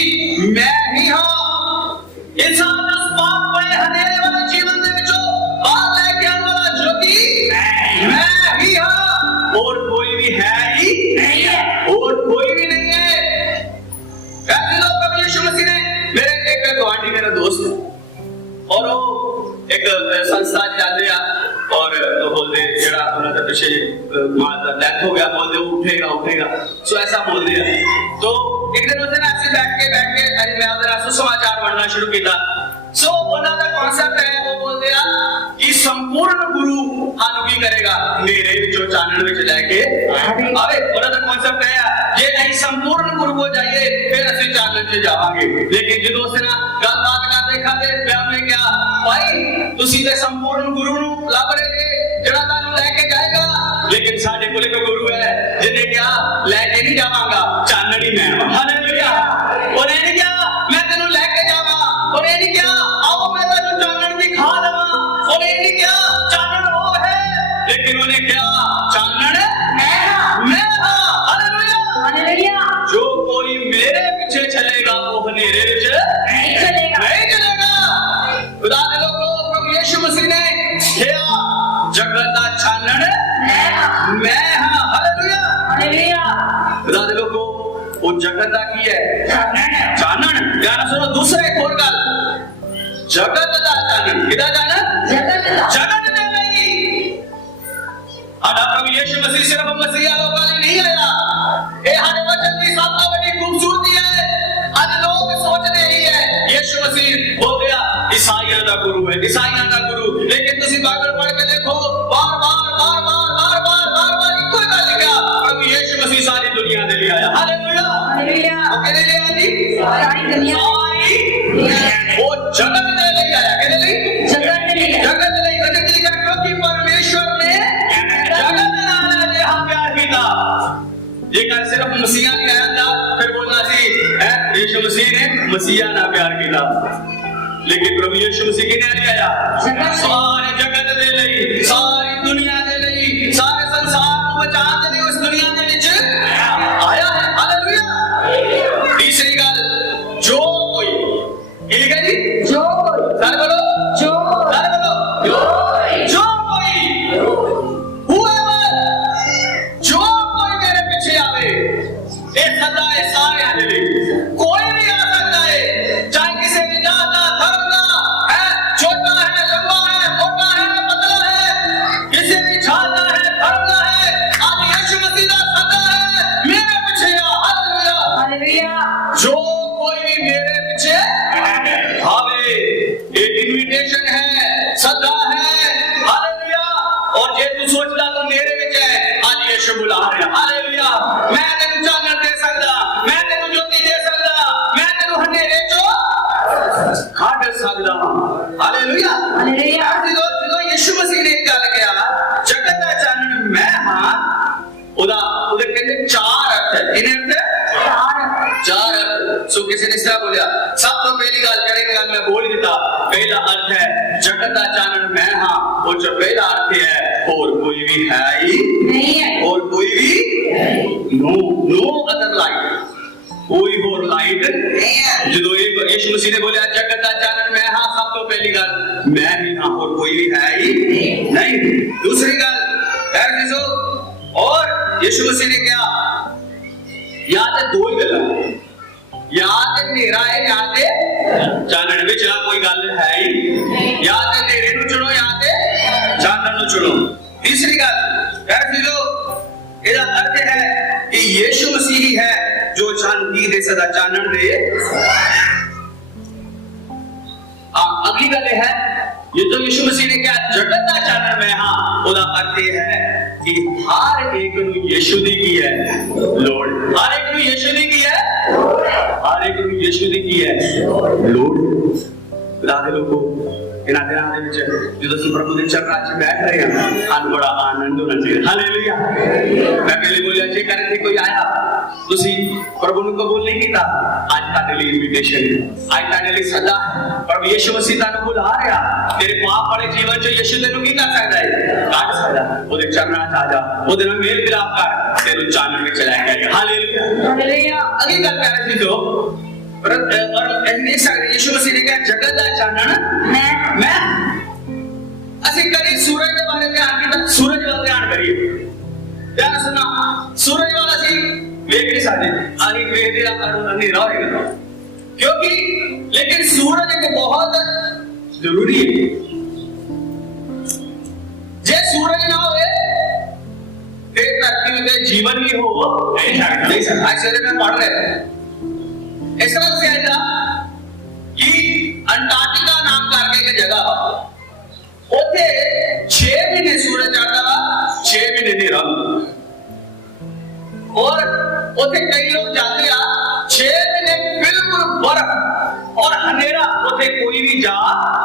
मैं ही हाँ। इंसान उस पाप वाले हनेरे वाले जीवन दे विचों बाहर लेके आने वाला ज्योति मैं ही हाँ, और कोई भी है ही नहीं है, और कोई भी नहीं है। कहते लोग प्रभु यीशु मसीह ने मेरे एक गुआंढी मेरा दोस्त और वो एक संस्था जाते हैं और बोलते जरा उन्होंने पिछले डेथ हो गया, बोलते वो उठेगा उठेगा, सो ऐसा बोलते हैं। तो एक दिन उसने ऐसे बैठ के अरे मैं उधर सुसमाचार पढ़ना शुरू किया। सो उन्होंने कॉन्सेप्ट है वो बोलते हैं कि संपूर्ण गुरु हानु की करेगा मेरे विचों चानण विच लेके आवे। उन्होंने कॉन्सेप्ट है जे नहीं संपूर्ण गुरु को जाइए फिर असली चानण से जावांगे। लेकिन जो दोस्त ना गलबात करते खाते मैं उन्हें क्या भाई तुसी ते संपूर्ण गुरु नु लभ रहे थे जड़ा तानु लेके जाएगा, लेकिन साडे कोले कोई गुरु है जिन्हें क्या लेके नहीं जावांगा चानण ही मैं। हालेलुया। और ये क्या मैं तेनु लेके जावा, और ये क्या आओ मैं तेनु चानण दिखा देवा, और ये क्या चानण वो है, लेकिन उन्हें क्या चानण मैं हाँ। हालेलुया। हालेलुया। जो कोई मेरे पीछे चलेगा वो हनेरे विच नहीं चलेगा। खुदा दे लोगों प्रभु यीशु मसीह ने किया जगत दा चानण मैं हाँ। हालेलुया। हालेलुया। खुदा दे लोगों वो जगत दा की है चानण। ध्यान सुनो दूसरा एक और गल, जगत दा चानण किदा चानण जगत दे नहीं। आदा प्रभु यीशु मसीह सिर्फ मसीहा लोगों ने नहीं आया, ये हर वचन की सबसे बड़ी खूबसूरती है। आज लोग सोचते ही है यीशु मसीह हो गया ईसाइयों का गुरु है, ईसाइयों का गुरु, लेकिन तुसी बाइबल पढ़ के देखो बार बार इको गल लिखा प्रभु यीशु मसीह सारी दुनिया दे लिए आया। हालेलुया। मसीहा ना प्यार किया, लेकिन प्रभु यीशु मसीह किने ले आया? सारे जगत दे लई, सारी दुनिया दे लई, सारे संसार को बचाने दे उस दुनिया दे विच आया है। हालेलुया। तीसरी गल, जो कोई की लिखा जी? जो कोई, सारे बोलो जो, सारे बोलो जो कोई, whoever, जो कोई मेरे पीछे आवे, ये सदा है सारे आने ले, कोई भी आ सकता है, चाहे किसी भी जात का, धर्म का है, छोटा है, लंबा है, मोटा है, पतला है, किसी भी जात का है, धर्म का है, आज यीशु मसीह का सदा है, मेरे पीछे आ। Hallelujah, hallelujah. जो कोई भी मेरे पीछे आवे, एक इनविटेशन है, सदा है। हालेलुया। और जे तू सोचदा तू मेरे विच है, आज यीशु बुला रहा है। हालेलुया। मैं तेनू चानन दे सकदा, मैं तेनू ज्योति दे सकदा, मैं तेनू हनेरे चो कढ सकदा। हालेलुया। हालेलुया। जो यीशु मसीह ने गल किया, जगत दा चानन मैं हां, ਉਹਦੇ ਕਹਿੰਦੇ ਚਾਰ अर्थ है। किने अर्थ है? चार अर्थ। सो किसी ने इस तरह बोलिया, सब तो पहली गल करेंगे, मैं बोल ही देता। पहला अर्थ है जगत दा चानन मैं हां, और जो पहला अर्थ है और कोई भी है ही नहीं है, और कोई भी नो अदर लाइट, कोई और लाइट नहीं है। जो यीशु मसीह ने बोलिया जगत दा चानन मैं हां, सब तो पहली गल मैं ही हां और कोई भी है ही नहीं। दूसरी गल और यीशु मसीह ने क्या, या ते दो ही गल्लां, या ते नेरा है, या ते चानन, विच कोई गल है ही, या ते नेरे नूं चुनो, या ते चानन नूं चुनो। तीसरी गल ਇਹਦਾ अर्थ है कि यीशु मसीह ही है जो चांदी दे सदा चानन दे। अगली गल है, ये तो यीशु मसीह ने क्या जगत दा चानन मैं हां, ਉਹਦਾ अर्थ है कि हर एक ਨੂੰ यीशु ਦੀ ਕੀ ਹੈ ਲੋੜ, हर एक ਨੂੰ यीशु ਦੀ ਕੀ ਹੈ, हर एक ਨੂੰ यीशु ਦੀ ਕੀ ਹੈ ਲੋੜ। खुदा दे लोगों, इन्हां दिनां दे विच ਜਦੋਂ ਅਸੀਂ ਪ੍ਰਭੂ ਦੇ ਚਰਨਾਂ 'ਚ ਬੈਠ ਰਹੇ ਹਾਂ, ਸਾਨੂੰ ਬੜਾ ਆਨੰਦ ਹੋਣਾ ਚਾਹੀਦਾ। ਹਾਲੇਲੂਇਆ। ਮੈਂ ਪਹਿਲੇ ਬੋਲਿਆ ਜੇ ਕਰ ਇੱਥੇ ਕੋਈ ਆਇਆ, ਤੁਸੀਂ ਪ੍ਰਭੂ ਨੂੰ ਕਬੂਲ ਨਹੀਂ ਕੀਤਾ, ਅੱਜ ਤੁਹਾਡੇ ਲਈ ਇਨਵੀਟੇਸ਼ਨ ਹੈ, ਅੱਜ ਤੁਹਾਡੇ ਲਈ ਸਦਾ ਹੈ। ਪ੍ਰਭੂ ਯਿਸੂ ਮਸੀਹ ਤੁਹਾਨੂੰ ਬੁਲਾ ਰਿਹਾ, ਤੇਰੇ ਪਾਪ ਵਾਲੇ ਜੀਵਨ 'ਚ ਯਿਸੂ ਤੈਨੂੰ ਕੀ ਕਰ ਸਕਦਾ ਹੈ, ਕੱਢ ਸਕਦਾ। ਉਹਦੇ ਚਰਨਾਂ 'ਚ ਆ ਜਾ, ਉਹਦੇ ਨਾਲ ਮੇਲ ਮਿਲਾਪ ਕਰ, ਤੈਨੂੰ ਚਾਨਣ ਵਿੱਚ ਲੈ ਕੇ ਆਏਗਾ। ਹਾਲੇਲੂਇਆ। हालेलुया। अगली गल कह रहे थे जो और देख सकते यीशु मसीह ने कहा जगत दा चानन मैं ਅਸੀਂ ਕਦੀ ਸੂਰਜ ਦੇ ਬਾਰੇ ਧਿਆਨ ਕੀਤਾ, ਸੂਰਜ ਵੱਲ ਧਿਆਨ ਕਰੀਏ, ਧਿਆਨ ਸੁਣਾ, ਸੂਰਜ ਵੱਲ ਅਸੀਂ ਵੇਖ ਨਹੀਂ ਸਕਦੇ, ਅਸੀਂ ਵੇਖਦੇ ਆ ਹਨੇਰਾ ਹੋਏਗਾ, क्योंकि लेकिन सूरज एक बहुत जरूरी है। जे सूरज ना होए ते धरती में जीवन भी हो नहीं सकता। आज सवेरे में पढ़ रहे इस तरह से आएगा कि अंटार्कटिका नाम करके एक जगह उथे 6 महीने सूरज आता, 6 महीने अंधेरा, और उथे कई लोग जाते आ 6 महीने बिल्कुल बर्फ और अंधेरा, उथे कोई भी जा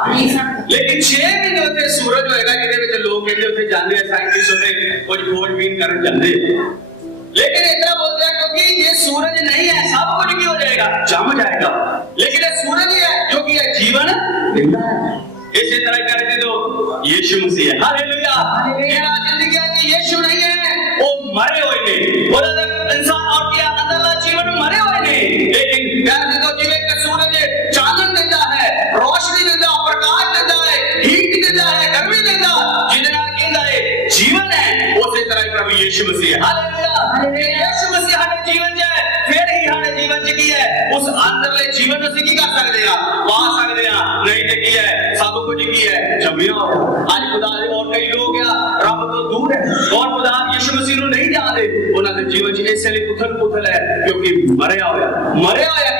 नहीं सकता। लेकिन 6 महीने उथे सूरज होएगा जिहदे विच लोग कहते उथे जांदे, साइंटिस्ट उथे कुछ खोजबीन करन जांदे, लेकिन इतना बोलते हैं क्योंकि ये सूरज नहीं है, सब कुछ की हो जाएगा, जम जाएगा, लेकिन ये सूरज ही है जो कि है जीवन देता है। इसी तरह कहते तो यीशु मसीह है। हालेलुया। मेरा जिंदगी है कि यीशु नहीं है, वो मरे हुए ने, बोला इंसान और क्या अंदरला जीवन मरे हुए ने, लेकिन कहते तो जिਵੇਂ कि सूरज चानन देता है, रोशनी देता, प्रकाश देता है, हीट देता है, गर्मी देता, जिहदे नाल कहंदा है जीवन है, उसी तरह प्रभु यीशु मसीह है। हालेलुया। यीशु मसीह हमारे जीवन च है, फिर ही हमारे जीवन च की है, उस अंदरले जीवन ਨੂੰ ਅਸੀਂ ਕੀ ਕਰ ਸਕਦੇ ਆ, ਪਾ ਸਕਦੇ ਆ, ਨਹੀਂ ਤੇ ਕੀ ਹੈ सब कुछ की है जमिया होया। आज खुदा दे और कई लोग आ रब तो दूर है और खुदा यीशु मसीह ਨੂੰ नहीं जानते, ਉਹਨਾਂ ਦੇ ਜੀਵਨ 'ਚ ਇਸੇ ਲਈ ਉਥਲ-ਪੁਥਲ ਹੈ क्योंकि मरिया होया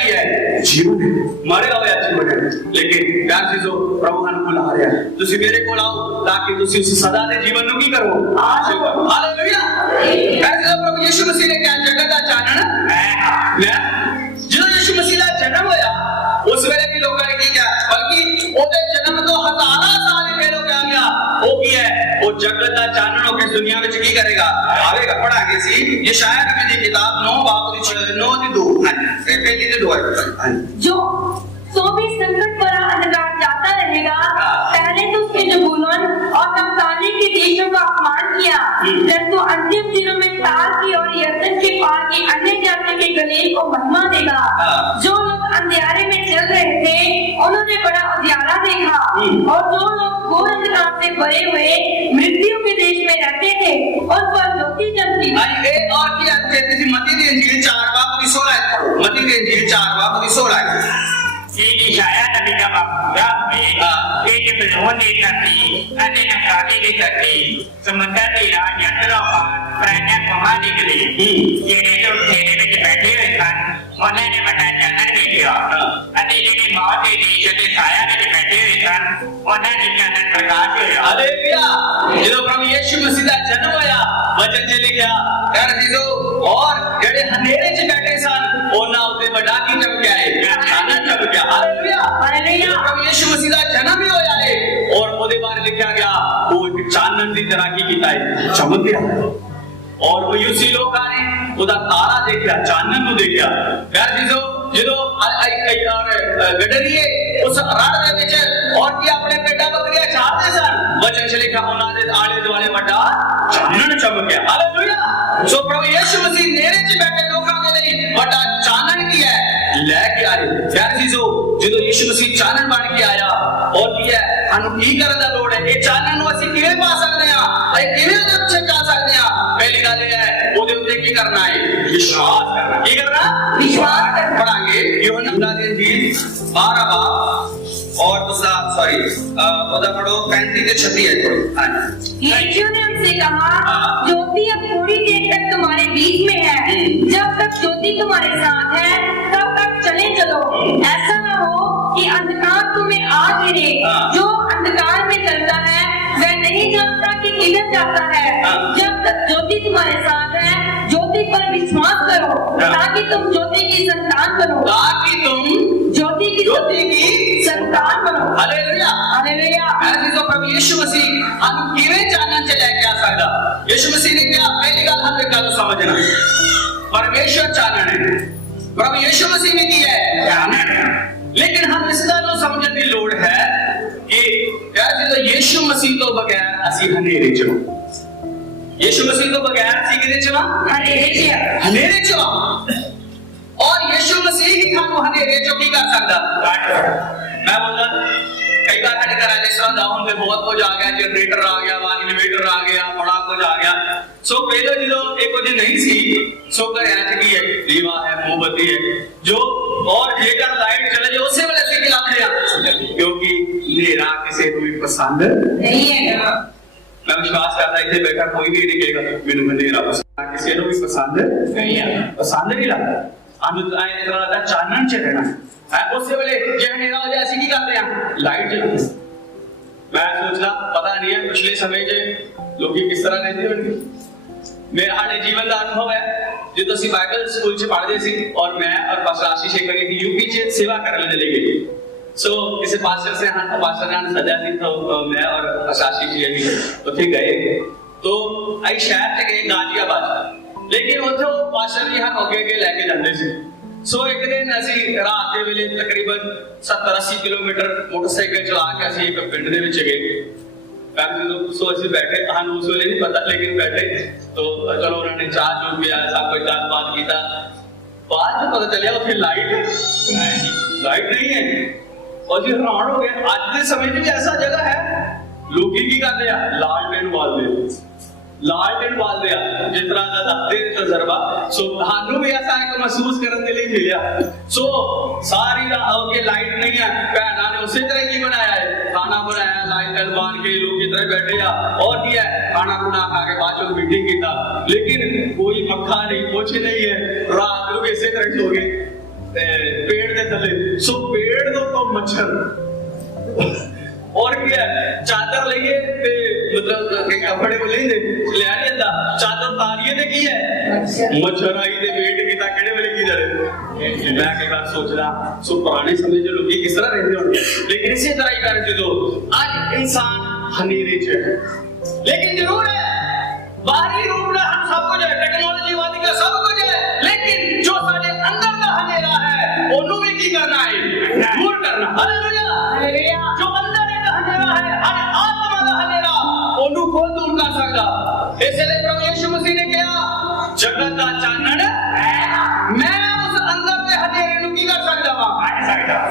की है जीवन है, मरिया होया जीवन है। लेकिन प्यार से जो प्रभु ਸਾਨੂੰ ਬੁਲਾ ਰਿਹਾ ਹੈ, ਤੁਸੀਂ ਮੇਰੇ ਕੋਲ ਆਓ ਤਾਂ ਕਿ ਤੁਸੀਂ ਉਸ ਸਦਾ ਦੇ ਜੀਵਨ ਨੂੰ ਕੀ ਕਰੋ, ਹਾਸਿਲ ਕਰੋ। ਹਾਲੇਲੂਇਆ। ਐਸੇ ਪ੍ਰਭੂ ਯੀਸ਼ੂ ਮਸੀਹ ਨੇ ਕਿਹਾ ਜਗਤ ਦਾ ਚਾਨਣ ਮੈਂ। ਜਦੋਂ ਯੀਸ਼ੂ ਮਸੀਹ ਦਾ ਜਨਮ ਹੋਇਆ उस वेले भी लोगों ने की क्या, बल्कि ओदे जन्म तो हजारों साल पहले क्या गया, वो की है वो जगत का चानन होके इस दुनिया में की करेगा आवेगा। पढ़ांगे सी यशायाह नबी की किताब 9 बाब 9 2 पहली से 2 जो तो भी संकट भरा अंधकार जाता रहेगा। पहले तो उसने जबूलून और नप्ताली के देशों का अपमान किया, परंतु अंतिम दिनों में तार की और यरदन के पार की अन्य जाति के गलील को महिमा देगा। जो लोग अंधियारे में चल रहे थे उन्होंने बड़ा उजियारा देखा, और जो लोग घोर अंधकार से भरे हुए मृत्यु के देश में रहते थे उन पर ज्योति चमकी। और क्या मत्ती की इंजील 4 बाब 16 पढ़ो। मत्ती की इंजील 4 बाब 16 यशायाह नबी का बाप पूरा होएगा कि जबूलून की धरती, अन्य नप्ताली की धरती, समुद्र तीरा, यत्रों पर प्राणियां घुमा निकली। ਜਿਹੜੇ ਲੋਕ ਠੇਰੇ ਵਿੱਚ ਬੈਠੇ ਹੋਏ ਸਨ ਉਹਨਾਂ ਨੇ ਵੱਡਾ ਚਾਨਣ ਦੇਖਿਆ, ਅਤੇ ਜਿਹੜੇ ਮੌਤ ਦੇ ਦੇਸ਼ ਅਤੇ ਛਾਇਆ ਵਿੱਚ ਬੈਠੇ ਹੋਏ ਸਨ ਉਹਨਾਂ ਦੇ ਚਾਨਣ ਪ੍ਰਕਾਸ਼ ਹੋਇਆ। हालेलुया। ਜਦੋਂ ਪ੍ਰਭੂ ਯਿਸੂ ਮਸੀਹ ਦਾ ਜਨਮ ਹੋਇਆ ਵਚਨ 'ਚ ਲਿਖਿਆ ਕਰ ਦਿਓ ਔਰ ਜਿਹੜੇ ਹਨੇਰੇ 'ਚ ਬੈਠੇ ਸਨ ਉਹਨਾਂ ਉੱਤੇ ਵੱਡਾ ਕੀ ਚਮਕਿਆ ਹੈ, ਚਾਨਣ ਚਮਕਿਆ। ਹਾਲੇਲੁया। ਹਾਲੇਲੁया। ਪ੍ਰਭੂ ਯਿਸੂ ਮਸੀਹ ਦਾ ਜਨਮ ਹੀ ਹੋਇਆ ਹੈ ਔਰ ਉਹਦੇ ਬਾਰੇ ਲਿਖਿਆ ਗਿਆ ਉਹ ਇੱਕ ਚਾਨਣ ਦੀ ਤਰ੍ਹਾਂ ਕੀ ਕੀਤਾ ਹੈ, ਚਮਕ ਗਿਆ। और वो यूसी लोग ने उदा तारा देखा, चानन को देखा। यार जो गडरिए उस रड़ दे विच और की अपने पेटा बकरियां चारते सन वचन च लिखा उन्हां दे आले दुआले बड़ा चानन चमकिया। हालेलुया। सो प्रभु यीशु मसीह नेरे च बैठे लोकां दे लई बड़ा चानन की है लेके आए। यार जो यीशु मसीह चानन बन के आया और की है सानू की करन दा लोड़ है, ये चानन नु असि किवें पा सकदे हां, असीं किवें उहदे पिछे चल सकदे हां। पहली गल ये है ओदे उत्ते की करना है, विश्वास करना। की करना? विश्वास करना। पढ़ांगे यूहन्ना दी इंजील 12 बाब और उसका सॉरी ओदा पढ़ो 35 से 36 है पढ़ो। हां यीशु ने उनसे कहा, ज्योति अब थोड़ी देर तक तुम्हारे बीच में है, जब तक ज्योति तुम्हारे साथ है तब तक चले चलो। ऐसा न हो कि अंधकार तुम्हें आ गिरे। जो अंधकार में चलता है वह नहीं जानता कि किधर जाता है। जब तक ज्योति तुम्हारे साथ है ज्योति पर विश्वास करो ताकि तुम ज्योति की संतान बनो, ताकि तुम ज्योति की संतान बनो। हालेलुया। हालेलुया। ऐसे तो प्रभु यीशु मसीह हम किवें चानन च लेके आ सकदा। यीशु मसीह ने क्या पहली गल हम एक गल समझना, परमेश्वर चानन है, प्रभु यीशु मसीह ने की है चानन। लेकिन हम इस गल को समझने की लोड़ है कि यार जो यीशु मसीह तो बगैर असि हनेरे च, यीशु मसीह तो बगैर असि किदे च हनेरे च। और यीशु मसीह ही खानू हनेरे चो की कर सकदा। मैं बोलदा कई बार हमारे घर जिस तरह दावन में बहुत कुछ आ गया, जनरेटर आ गया, इन्वर्टर आ गया, बड़ा कुछ आ गया। सो पहले जो एक कुछ नहीं सी सो घर की है, दीवा है, मोमबत्ती है जो, और जेकर लाइट चले जाए उसे वाले से खिलाते हैं क्योंकि अंधेरा किसी को भी पसंद नहीं है। मैं विश्वास करता इसे बैठा कोई भी नहीं कहेगा मैंने अंधेरा पसंद, किसी को भी पसंद नहीं है, पसंद नहीं लगता। हम चानन च रहना है उससे वाले जे अंधेरा हो जाए ऐसे की करते हैं लाइट जलाते। मैं सोचना पता नहीं है पिछले समय के लोग किस तरह रहते होंगे। मेरा हाले जीवन का अनुभव है जो ਅਸੀਂ ਬਾਈਬਲ ਸਕੂਲ ਚ ਪੜ੍ਹਦੇ ਸੀ और मैं और पास्टर आशीष एक बार यूपी ਚ सेवा करने चले गए। सो किसी पास्टर से हाँ पास्टर ने सजा दी तो मैं और आशीष जी भी उठे गए तो आई शहर से गए गाजियाबाद, लेकिन उतो पास्टर जी हाँ अगे अगे लेके जाते थे। सो एक दिन असि रात के वेले तकरीबन 70-80 किलोमीटर मोटरसाइकिल चला के असि एक पिंड दे विच गए। सो असि बैठे हाँ उस वेले नहीं पता लेकिन बैठे तो चलो उन्होंने चाह चूह पिया सब कुछ बात किया। बाद में पता चलिया उसे लाइट नहीं है और जी हैरान हो गए। आज के समय में भी ऐसा जगह है लोग की करते हैं लालटेन बाल दिया जिस तरह का दे तजर्बा। सो हानू भी ऐसा है कि महसूस करने के लिए मिला। सो सारी रात के लाइट नहीं है, भैना ने उसी तरह की बनाया है, खाना बनाया लाइट बांध के लोग की तरह बैठे आ और किया है खाना खुना खा के बाद में मीटिंग किया, लेकिन कोई पक्का नहीं कुछ नहीं है। रात लोग इसी तरह सो गए पेड़ के थले। सो पेड़ तो मच्छर और क्या चादर लइए ते मतलब कपड़े को लेंदे ले आ लेंदा चादर तारिए ते की है मच्छर आई ते वेट कीता केड़े वेले की दरे। मैं कई बार सोचदा सो पुराने समय जो लोग किस तरह रहते होंगे, लेकिन इसी तरह ही कर जो आज इंसान हनेरे च है। लेकिन जरूर है बाहरी रूप में हम सब कुछ है, टेक्नोलॉजी वाली का सब कुछ है, लेकिन जो साडे अंदर का हनेरा है ओनू भी की करना है, दूर करना। हालेलुया। जो अंदर एक हनेरा है, हर आत्मा का हनेरा ओनू कौन दूर कर सकता? इसलिए प्रभु यीशु मसीह ने कहा जगत का चानन मैं उस अंदर के हनेरे नू की कर सकदा वा,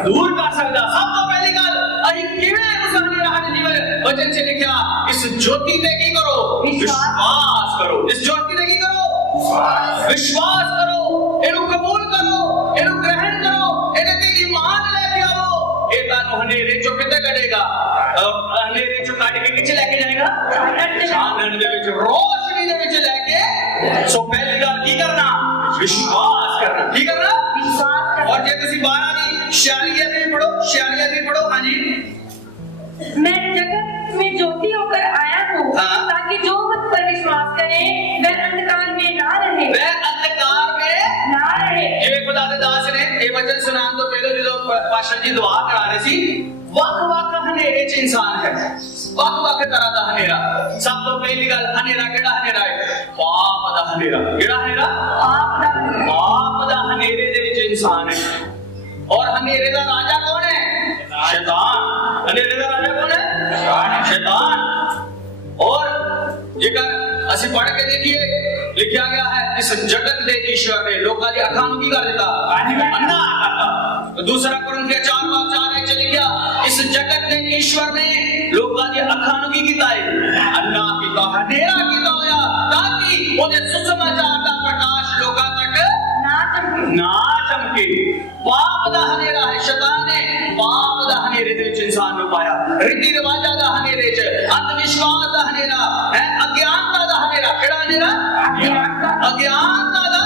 दूर कर सकदा। सब तो पहली गल अहीं किवें उस हनेरा हने जीवन वचन से लिखा इस ज्योति ते की करो, विश्वास करो। इस ज्योति ते की करो, विश्वास करो, इनु कबूल करो, इनु ग्रहण करो, इने ते ईमान लेके आओ। ए तानु हनेरे चो किते कढेगा, हनेरे चो काट के किथे लेके जाएगा? चानन दे विच, रोशनी दे विच लेके। सो पहली गल की करना, विश्वास करना। की करना, विश्वास करना। और जे तुसी 12 दी 46 दी पढ़ो, 46 दी पढ़ो। हां जी। मैं जगत में ज्योति होकर आया हूँ ताकि जो मुझ पर विश्वास करे वह अंधकार में ना रहे, वह अंधकार में ना रहे। जिवें खुदा दे दास ने ये वचन सुनान तो पहले जो पास्टर जी दुआ करा रहे सी, वक-वक हनेरे च इंसान है, वक-वक तरह दा हनेरा। सब तो पहली गल हनेरा केड़ा हनेरा है? पाप दा हनेरा। केड़ा हनेरा? पाप दा हनेरे दे विच इंसान है। और हनेरे दा राजा कौन है? शैतान। हनेरे दा राजा कौन है? शैतान। और जेकर ਅਸੀਂ पढ़ के देखिए लिखा गया है इस जगत दे ईश्वर ने लोकां दी अखां नूं की कर दिता? अंधा करता। दूसरा कुरिन्थियों 4:4 च लिखा इस जगत दे ईश्वर ने लोकां दी अखां नूं की कीता है? अंधा कीता, हनेरा कीता होया ताकि ओदे सुसमाचार दा प्रकाश लोकां तक ना चमके। पाप दा हनेरा है, शैतान ने पाप दा हनेरे दे विच इंसान नूं पाया, रीति रिवाजां दा हनेरे च, अंधविश्वास दा हनेरा है, अज्ञानता दा हनेरा। केड़ा हनेरा? अज्ञानता दा।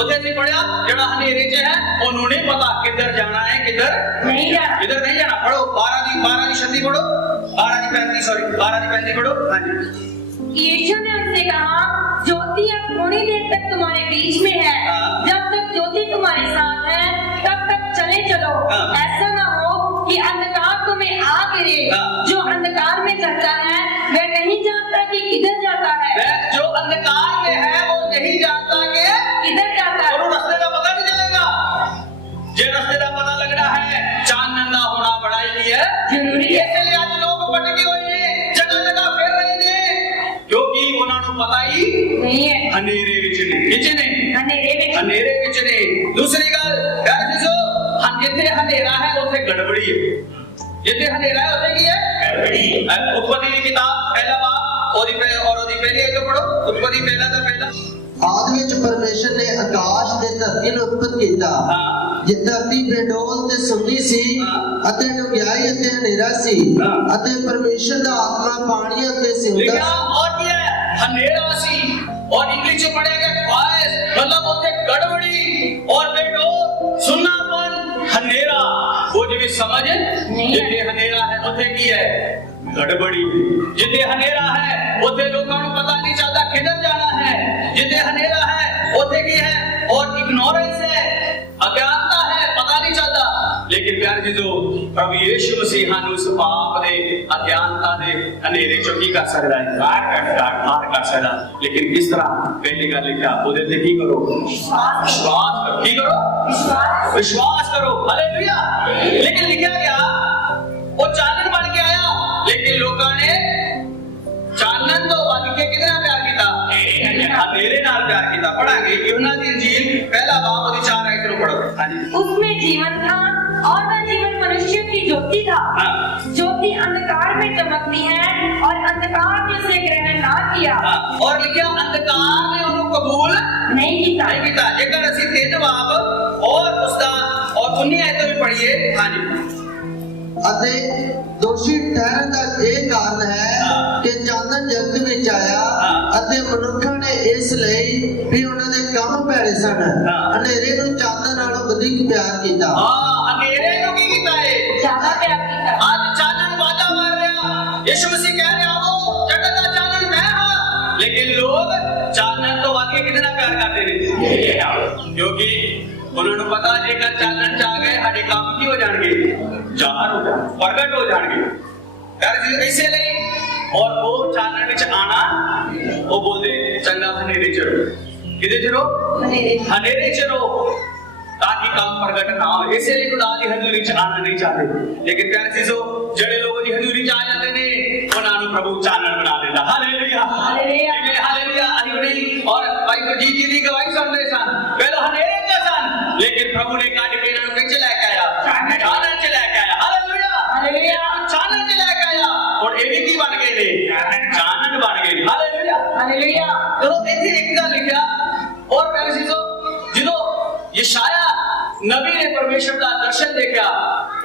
ओदे च पढ़िया जेड़ा हनेरे च है ओनू नहीं पता किधर जाना है, किधर नहीं जाना। पढ़ो 12 दी 36 पढ़ो, 12 दी 35 सॉरी 12 दी 35 पढ़ो। हां जी। यीशु ने उनसे कहा ज्योति अब थोड़ी देर तक तुम्हारे बीच में है, जब तक ज्योति तुम्हारे साथ है तब तक चले चलो। ऐसा ना हो कि अंधकार तुम्हें आ गिरे। जो अंधकार में चलता है वह नहीं जानता कि किधर जाता है। जो अंधकार में है वो नहीं जानता कि किधर जाता है। और रास्ते का पता नहीं चलेगा। जे रास्ते का पता लगना है चानन दा होना बड़ा ही है जरूरी है। इसलिए आज लोग भटके हुए हैं, जगह जगह फिर रहे हैं, क्योंकि उन्हां नूं पता ही नहीं है। हनेरे विच ने किच ने हनेरे विच ने। दूसरी गल यार जिसो हम जिथे हनेरा है उथे गड़बड़ी है, जिथे हनेरा है उथे की है गड़बड़ी। उत्पत्ति की किताब पहला बाब और ओदी पहली आयत पढ़ो। उत्पत्ति पहला आदि विच परमेश्वर ने आकाश ते धरती ਨੂੰ ਉਤਪਤ ਕੀਤਾ। ਜੇ ਧਰਤੀ ਬੇਡੋਲ ਤੇ ਸੁੰਨੀ ਸੀ ਅਤੇ ਡੁੰਗਿਆਈ ਅਤੇ ਹਨੇਰਾ ਸੀ ਅਤੇ ਪਰਮੇਸ਼ਰ ਦਾ ਆਤਮਾ ਪਾਣੀਆਂ ਤੇ ਸਿਉਂਦਾ और ये हनेरा सी। और इंग्लिश में पढ़ेगा क्वाइस मतलब उथे गड़बड़ी और बेडोल सुन्नापन हनेरा। वो जो भी समझ जिथे हनेरा है उथे की है गड़बड़ी। जिथे हनेरा है उथे लोगों को पता नहीं चलता किधर जाना है। जिथे हनेरा है उथे की है और इग्नोरेंस है, अज्ञानता है, पता नहीं चलता। लेकिन प्यार जी जो प्रभु यीशु मसीह हानू उस पाप दे अज्ञानता दे हनेरे चो की कर सकदा है? बाहर कर सकदा। लेकिन किस तरह? पहली गल लिखा ओदे ते की करो? विश्वास करो। की करो? विश्वास करो। हालेलुया। लेकिन लिखा गया वो चानन बन के आया, लेकिन लोगों ने चानन तो बन के कितना प्यार किया? हनेरे नाल प्यार किया। पढ़ांगे यूहन्ना दी इंजील पहला बाब और 4 आयत नु पढ़ो। हां जी। उसमें जीवन था और वह जीवन मनुष्य की ज्योति था। ज्योति अंधकार में चमकती है और अंधकार ने उसे ग्रहण ना किया। और लिखा अंधकार ने उन्हें कबूल नहीं किया। जेकर असि 3 बाब और उसका और 19 आयत भी पढ़िए। हां जी। ਅਤੇ ਦੋਸ਼ੀ ਠਹਿਰਨ ਦਾ ਇਹ ਕਾਰਨ ਹੈ ਕਿ ਚਾਨਣ ਜਗਤ ਵਿੱਚ ਆਇਆ ਅਤੇ ਮਨੁੱਖਾਂ ਨੇ ਇਸ ਲਈ ਵੀ ਉਹਨਾਂ ਦੇ ਕੰਮ ਭੈੜੇ ਸਨ ਹਨੇਰੇ ਨੂੰ ਚਾਨਣ ਨਾਲੋਂ ਵਧੇਰੇ ਪਿਆਰ ਕੀਤਾ। ਹਨੇਰੇ ਨੂੰ ਕੀ ਕੀਤਾ ਹੈ? ਜ਼ਿਆਦਾ ਪਿਆਰ ਕੀਤਾ। ਅੱਜ ਚਾਨਣ ਵਾਦਾ ਮਾਰ ਰਿਹਾ। ਯਿਸੂ ਮਸੀਹ ਕਹਿ ਰਿਹਾ ਆਓ ਜਗਤ ਦਾ ਚਾਨਣ ਮੈਂ ਹਾਂ, ਲੇਕਿਨ ਲੋਕ ਚਾਨਣ ਤੋਂ ਵੱਧ ਕੇ ਕਿਹਦੇ ਨਾਲ ਪਿਆਰ ਕਰਦੇ ਨੇ? ਕਿਉਂਕਿ ਉਹਨਾਂ ਨੂੰ ਪਤਾ ਜੇਕਰ ਚਾਨਣ ਚ ਆ ਗਏ ਸਾਡੇ ਕੰਮ ਕੀ ਹੋ ਜਾਣਗੇ? ਜ਼ਾਹਰ ਹੋ ਜਾਣਗੇ, ਪ੍ਰਗਟ ਹੋ ਜਾਣਗੇ। इसलिए और वो चानन विच आना वो बोलते चंगा हनेरे च रहो, किदे च रहो, हनेरे च रहो, ताकि काम प्रगट ना हो। इसलिए खुदा दी हजूरी च आना नहीं चाहते, लेकिन प्यारे चीजों जेड़े लोग दी हजूरी च आ जाते ने उन्हां नूं प्रभु चानन बना देता। Hallelujah hallelujah hallelujah. नहीं और भाई गुरजीत जी दी गवाही सुनते सन, पहले हनेरे च सन, लेकिन प्रभु ने काट के इन्हां नूं किच लेके आया, चानन च लेके आया। Hallelujah hallelujah. चानन च लेके आया और ये भी की बन गए ने, चानन बन गए। Hallelujah hallelujah. तो इत्थे एक गल लिखिया और प्यारे चीजों जिदों यशाया नबी ने परमेश्वर का दर्शन देखा,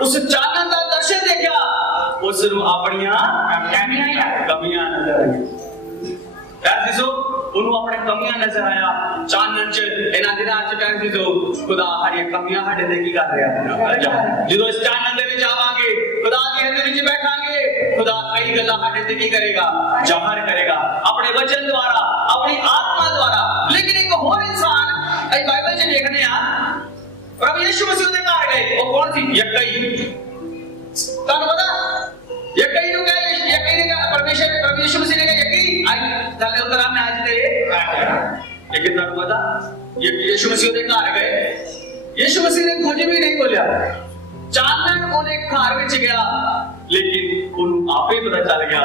उस चानन का दर्शन देखा, उस नूं अपणियां कमियां नजर आई। प्यारे चीजों उन्होंने अपने कमियां नजर आया चानन च इन्हां दिनां च। प्यारे चीजों खुदा हरी कमियां साडे ते की कर रहा है, जो इस चानन दे विच आवांगे, खुदा दी हज़ूरी विच बैठांगे, खुदा कई गल्लां साडे ते की करेगा, जाहिर करेगा अपने वचन द्वारा, अपनी आत्मा द्वारा। लेकिन एक होर इंसान अई बाइबल च देखने आ, प्रभु यीशु मसीह दे घर गए, वो कौन सी? यक्कई। तानू पता यक्कई नु क्या, यक्कई ने परमेश्वर प्रभु यीशु मसीह ने कहा यक्कई आई चले उधर आ, मैं आज तेरे। लेकिन तानू पता यीशु मसीह दे घर गए, यीशु मसीह ने कुछ भी नहीं बोलिया, चानन ओने घर विच गया, लेकिन उन्हें आपे पता चल गया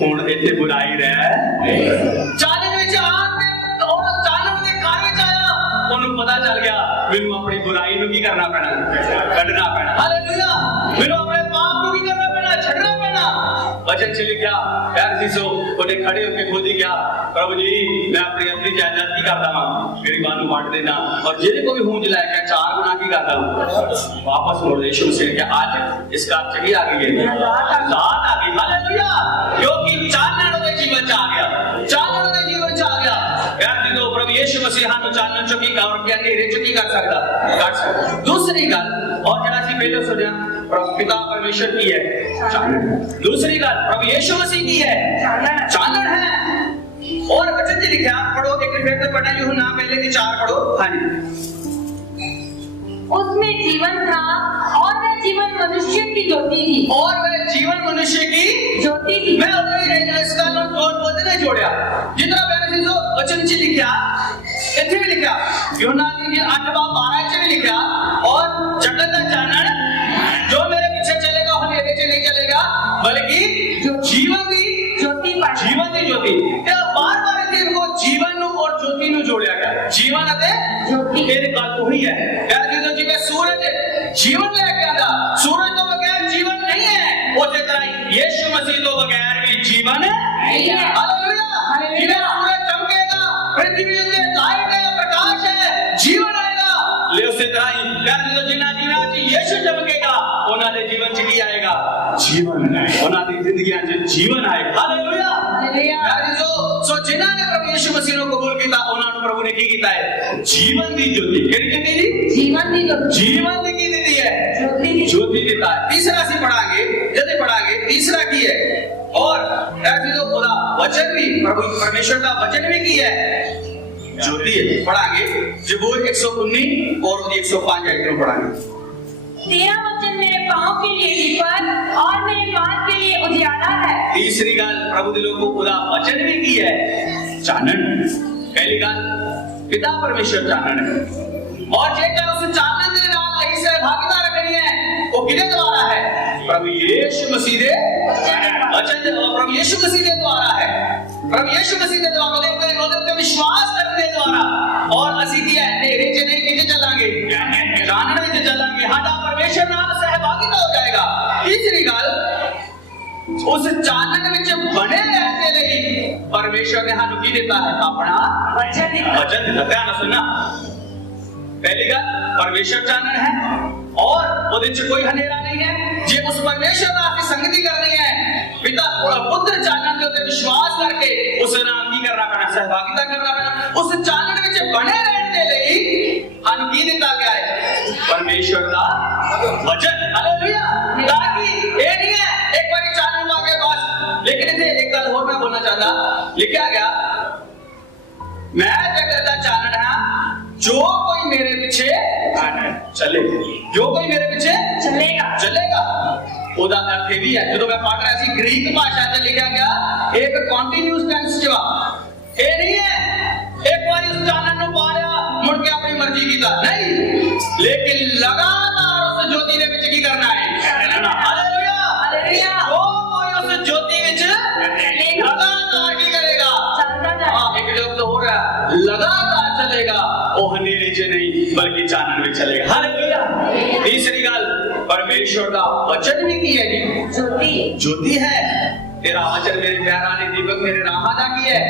हुण इत्थे बुराई रह। चानन विच आके और चानन दे घर विच आया, उन्हें पता चल गया मैनू अपनी बुराई नूं की करना पैना, कढना पैना। हालेलुया। मैनू अपने पाप नूं की करना पैना, छड्डना पैना। वचन च लिखा प्यारे चीजों उन्हें खड़े होकर खुद ही कहा, प्रभु जी मैं अपनी अपनी जायदाद की करता हां, मेरी मां नूं बांट देना, और जेदे कोई हूंज लैके 4 गुना की करदा हूं वापस मोड़ दे। यीशु मसीह ने कहा आज इस काम च की आ गई है, रात आ गई। हालेलुया। क्योंकि चानन उहदे जीवन च आ गया, चानन उहदे जीवन च आ गया। प्यारे चीजों प्रभु यीशु मसीह हां चानन च की कर के अंधेरे च की कर सकदा, कर सकदा। दूसरी गल और जरा सी पहले सुनिया, प्रभु पिता परमेश्वर की है चानन। दूसरी गल प्रभु यीशु मसीह की है चानन है। और वचन जी लिखा, पढ़ो एक फिर से पढ़ना, यूहन्ना पहले की 4 पढ़ो। हां जी। उसमें जीवन था और वह जीवन मनुष्य की ज्योति थी, और वह जीवन मनुष्य की ज्योति थी। मैं उधर ही इसका नाम और बोलने जोड़या जितना मैंने चीजों वचन च लिखा, इथे भी लिखा, यूहन्ना की 8:12 च भी लिखा, और जगत का चानन जो मेरे पीछे चलेगा वो अंधेरे च नहीं चलेगा, बल्कि जीवन की ज्योति बार-बार इनको जीवन और ज्योति नु जोड़या गया, जीवन अते ज्योति। ये गल वही है यार, जो जिਵੇਂ सूरज जीवन लेके आता, सूरज तो बगैर जीवन नहीं है, उसी तरह यीशु मसीह तो बगैर भी जीवन नहीं है। हालेलुया। जिਵੇਂ सूरज चमकेगा, पृथ्वी पे लाइट है, प्रकाश है, जीवन आएगा, ले उसी तरह ही यार जो जिन्ना यीशु चमकेगा उन्हां दे जीवन च की आएगा, जीवन। उन्हां दी जिंदगियां च जीवन आएगा। Hallelujah hallelujah. यार जो सो जिन्हां ने प्रभु यीशु मसीह को कबूल किया उन्हां नु प्रभु ने की कीता है, जीवन दी ज्योति। केड़ी कीती जी? जीवन दी ज्योति। जीवन दी की दी है, ज्योति देता है। तीसरा सी पढ़ांगे, जल्दी पढ़ांगे, तीसरा की है। और यार जो खुदा वचन भी प्रभु परमेश्वर का वचन भी की है, ज्योति है। पढ़ांगे जबूर 119 और 105 आयत पढ़ांगे। तेरा वचन मेरे पांव के लिए दीपक और मेरे मार्ग के लिए उजियारा है। तीसरी गल प्रभु दिलों को खुदा वचन भी की है, चानन। पहली गल पिता परमेश्वर चानन है, और जेकर उस चानन के नाल आई सहभागिता रखनी है वो किदे द्वारा है? प्रभु यीशु मसीह दे वचन, प्रभु यीशु मसीह के द्वारा है, प्रभु यीशु मसीह के द्वारा उन्हें विश्वास करने द्वारा। और असि की है अंधेरे च नहीं किते चलांगे, चानन विच चलांगे, हाडा परमेश्वर नाल सहभागिता हो जाएगा। तीसरी गल उस चानन विच बने रहने के लिए परमेश्वर ने हानू की देता है? अपना वचन देता। ध्यान सुनना, पहली गल परमेश्वर चानन है और ਉਹਦੇ ਚ कोई हनेरा नहीं है। जे उस परमेश्वर नाल की संगति करनी है, पिता पुत्र चानन के उत्ते विश्वास करके उस नाल की करना पैना, सहभागिता करना पैना। उस चानन विच बने रहने के लिए हानू की दिता गया है? परमेश्वर का वचन। हालेलुया। ताकि ये नहीं है एक बार चानन आ गया बस। लेकिन इसे एक गल और मैं बोलना चाहता, लिखा गया मैं जगत का चानन हां, जो कोई मेरे पीछे चले, जो कोई मेरे पीछे चलेगा। ਉਹਦਾ ਅਰਥ ਇਹ ਵੀ ਹੈ, ਜਦੋਂ ਮੈਂ ਪੜ੍ਹ ਰਿਹਾ ਸੀ ਗ੍ਰੀਕ ਭਾਸ਼ਾ 'ਚ ਲਿਖਿਆ ਗਿਆ ਇੱਕ ਕੰਟੀਨਿਊਸ ਟੈਂਸ 'ਚ ਵਾ। ਇਹ ਨਹੀਂ ਹੈ ਇੱਕ ਵਾਰੀ ਉਸ ਚਾਨਣ ਨੂੰ ਪਾਲਿਆ ਮੁੜ ਕੇ ਆਪਣੀ ਮਰਜ਼ੀ ਕੀਤਾ, ਨਹੀਂ, ਲੇਕਿਨ ਲਗਾਤਾਰ ਉਸ ਜੋਤੀ ਦੇ ਵਿੱਚ ਕੀ ਕਰਨਾ ਹੈ? Hallelujah, hallelujah. ਉਹ ਕੋਈ ਉਸ ਜੋਤੀ ਵਿੱਚ ਲਗਾਤਾਰ ਕੀ ਕਰੇਗਾ? हाँ, एक लफ्ज़ हो रहा है, लगातार चलेगा, वो हनेरे च नहीं बल्कि चानन में चलेगा। हालेलुया। तीसरी गल, परमेश्वर का वचन भी की है जी, ज्योति, ज्योति है। तेरा वचन मेरे प्यारा ने दीपक मेरे राह दा की है,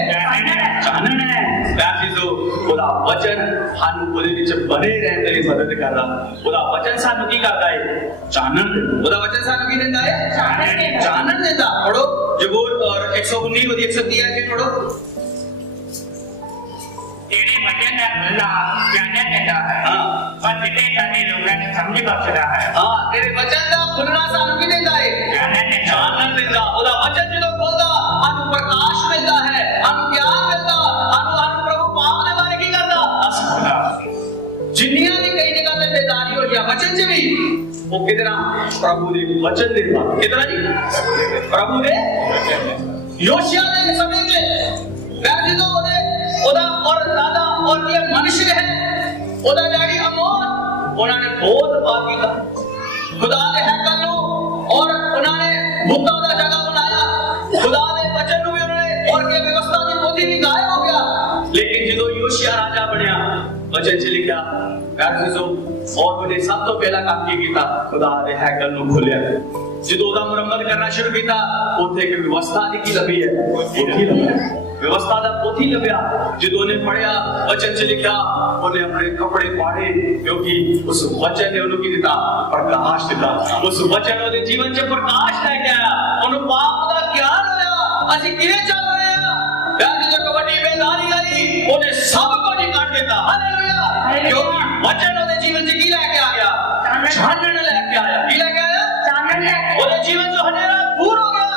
चानन है। प्यार जीजो, ਉਹਦਾ वचन ਸਾਨੂੰ ਉਹਦੇ ਵਿੱਚ ਬਣੇ ਰਹਿਣ ਦੇ ਲਈ ਮਦਦ ਕਰਦਾ। ਉਹਦਾ वचन ਸਾਨੂੰ ਕੀ ਕਰਦਾ ਹੈ? ਚਾਨਣ। ਉਹਦਾ वचन ਸਾਨੂੰ ਕੀ ਦਿੰਦਾ ਹੈ? ਚਾਨਣ ਦਿੰਦਾ। ਪੜੋ ਜ਼ਬੂਰ और 119 ਉਹਦੀ 130 ਹੈ ਜੀ, ਪੜੋ। तेरे वचन का खुलना जानना देता है, और तेरे सारे लोगों ने समझ बख्शता है। हाँ, तेरे वचन का खुलना सानू की देता है? जानन देता। ਉਹਦਾ वचन ਜਦੋਂ ਖੁੱਲਦਾ ਸਾਨੂੰ ਪ੍ਰਕਾਸ਼ ਮਿਲਦਾ ਹੈ, ਸਾਨੂੰ ਗਿਆਨ ਮਿਲਦਾ, ਸਾਨੂੰ ਪ੍ਰਭੂ ਪਾਪ ਦੇ ਬਾਰੇ ਕੀ ਕਰਦਾ? ਜਿੰਨੀਆਂ ਵੀ ਕਈ ਜਗ੍ਹਾ ਤੇ ਬੇਦਾਰੀ ਹੋ ਗਿਆ वचन 'ਚ ਵੀ, ਉਹ ਕਿਦਰਾ ਪ੍ਰਭੂ ਦੇ वचन ਦੇ ਨਾਲ ਕਿਦਰਾ ਜੀ? ਪ੍ਰਭੂ ਦੇ ਯੋਸ਼ੀਆ ਦੇ ਸਮੇਂ 'ਚ ਵੈਸੇ ਤਾਂ ਉਹਦਾ ਔਰ ਦਾਦਾ ਔਰ ਇਹ ਮਨੁष्य है, ਉਹਦਾ ਡੈਡੀ ਅਮੋਨ, ਉਹਨਾਂ ਨੇ ਬਹੁਤ ਪਾਪ ਕੀਤਾ ਖੁਦਾ ਦੇ ਹੈਕਲ ਨੂੰ, ਔਰ ਉਹਨਾਂ ਨੇ ਬੁੱਤਾਂ ਦਾ ਜਗ੍ਹਾ ਬਣਾਇਆ, ਖੁਦਾ ਦੇ ਵਚਨ ਨੂੰ ਵੀ ਉਹਨਾਂ ਨੇ, ਔਰ ਕੀ ਵਿਵਸਥਾ ਦੀ ਪੋਥੀ ਵੀ ਗਾਇਬ ਹੋ ਗਿਆ। ਲੇਕਿਨ ਜਦੋਂ ਯੋਸ਼ੀਆ ਰਾਜਾ ਬਣਿਆ, ਵਚਨ 'ਚ ਲਿਖਿਆ ਵੈਸੇ ਔਰ ਉਹਨੇ ਸਭ ਤੋਂ ਪਹਿਲਾ ਕੰਮ ਕੀ ਕੀਤਾ? ਖੁਦਾ ਦੇ ਹੈਕਲ ਨੂੰ ਖੋਲਿਆ। ਜਦੋਂ ਉਹਦਾ ਮੁਰੰਮਤ ਕਰਨਾ ਸ਼ੁਰੂ ਕੀਤਾ, ਉੱਥੇ ਇੱਕ ਵਿਵਸਥਾ ਦੀ ਕੀ ਲੱਭੀ ਹੈ? ਪੋਥੀ ਲੱਭੀ। व्यवस्था का पोथी लभ्या। जो ने पढ़िया वचन च लिखा, उन्हें अपने कपड़े पाड़े, क्योंकि उस वचन ने उन्हें दिता प्रकाश दिता। उस वचन ने जीवन च प्रकाश लेके आया। उन्हें पाप का ज्ञान होया, असि किवें चल रहे हैं। वैसे जो कबड्डी बेदारी वाली उन्हें सब को निकाल देता। हालेलुया। क्योंकि वचन उन्हें जीवन च की लेके आ गया? चानन लेके आया। की लेके आया? चानन लेके। उन्हें जीवन जो हनेरा दूर हो गया।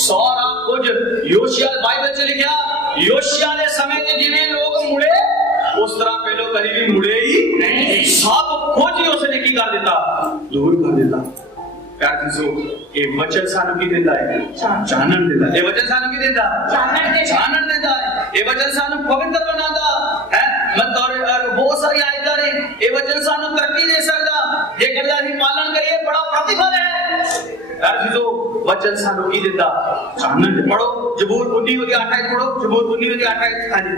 सारा कुछ योशिया बाइबल च लिखा, योशिया ने समय च जिवें लोग मुड़े उस तरह पहले कभी भी मुड़े ही नहीं। सब कुछ ही उसने की कर देता? दूर कर देता। प्यार जीसो, ये वचन सानू की देता है? चानन देता है। ये वचन सानू की देता? चानन देता है। ये वचन सानू पवित्र बनाता है। मतलब बहुत सारी आयतां ने, ये वचन सानू तरक्की दे सकता, जेकर ਅਸੀਂ पालन करिए बड़ा प्रतिफल है। वचन सानू की देता? चानन। पढ़ो जबूर 19:28 पढ़ो, जबूर 19:28। हाँ जी।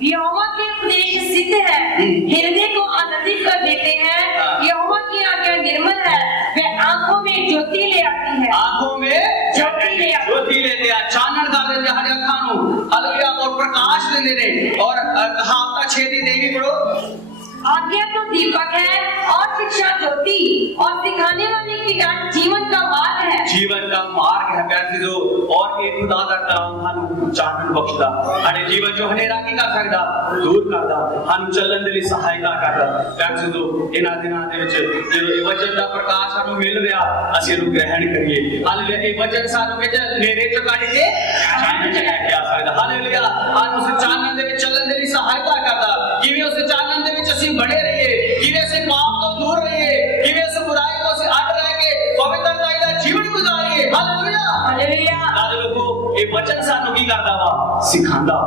यहोवा के उपदेश सिद्ध है, हृदय को आनंदित कर देते हैं। यहोवा की आज्ञा निर्मल है, वे आंखों में ज्योति ले आती है। आंखों में ज्योति ले आती, ज्योति लेते हैं, चानन कर देते हैं हर आंखों को। हालेलुया। और प्रकाश दे देते हैं। और कहावत 6 देवी पढ़ो। आज्ञा तो दीपक है और शिक्षा ज्योति, और सिखाने वाले की ज्ञान जीवन का मार्ग है। जीवन का मार्ग है प्यारे जो, और एक खुदा दा कलाम हानू चानन बख्शदा, हने जीवन जो हनेरा की कर सकदा दूर करदा, हानू चलन दे लई सहायता करदा। प्यारे जो इना दिनां दे विच ਜਦੋਂ ਇਹ वचन ਦਾ ਪ੍ਰਕਾਸ਼ ਸਾਨੂੰ ਮਿਲ ਰਿਹਾ, ਅਸੀਂ ਇਹਨੂੰ ਗ੍ਰਹਿਣ ਕਰੀਏ। ਹਾਲੇਲੂਇਆ। ਇਹ वचन ਸਾਨੂੰ ਵਿੱਚ ਨੇਰੇ ਚ ਕੱਢ ਕੇ ਚਾਨਣ ਚ ਲੈ ਕੇ ਆ ਸਕਦਾ। ਹਾਲੇਲੂਇਆ। ਸਾਨੂੰ ਉਸ ਚਾਨਣ ਦੇ ਵਿੱਚ ਚੱਲਣ ਦੇ ਲਈ ਸਹਾਇਤਾ ਕਰਦਾ। ਕਿਵੇਂ ਉਸ ਚਾਨਣ ਦੇ ਵਿੱਚ ਅਸੀਂ बने रहिए, किवें से पाप तो दूर रहिए, किवें से बुराई को से हट रह के पवित्रता का जीवन गुजारिए। Hallelujah, hallelujah. आज लोगों ये वचन सानू की करदा वा? सिखांदा।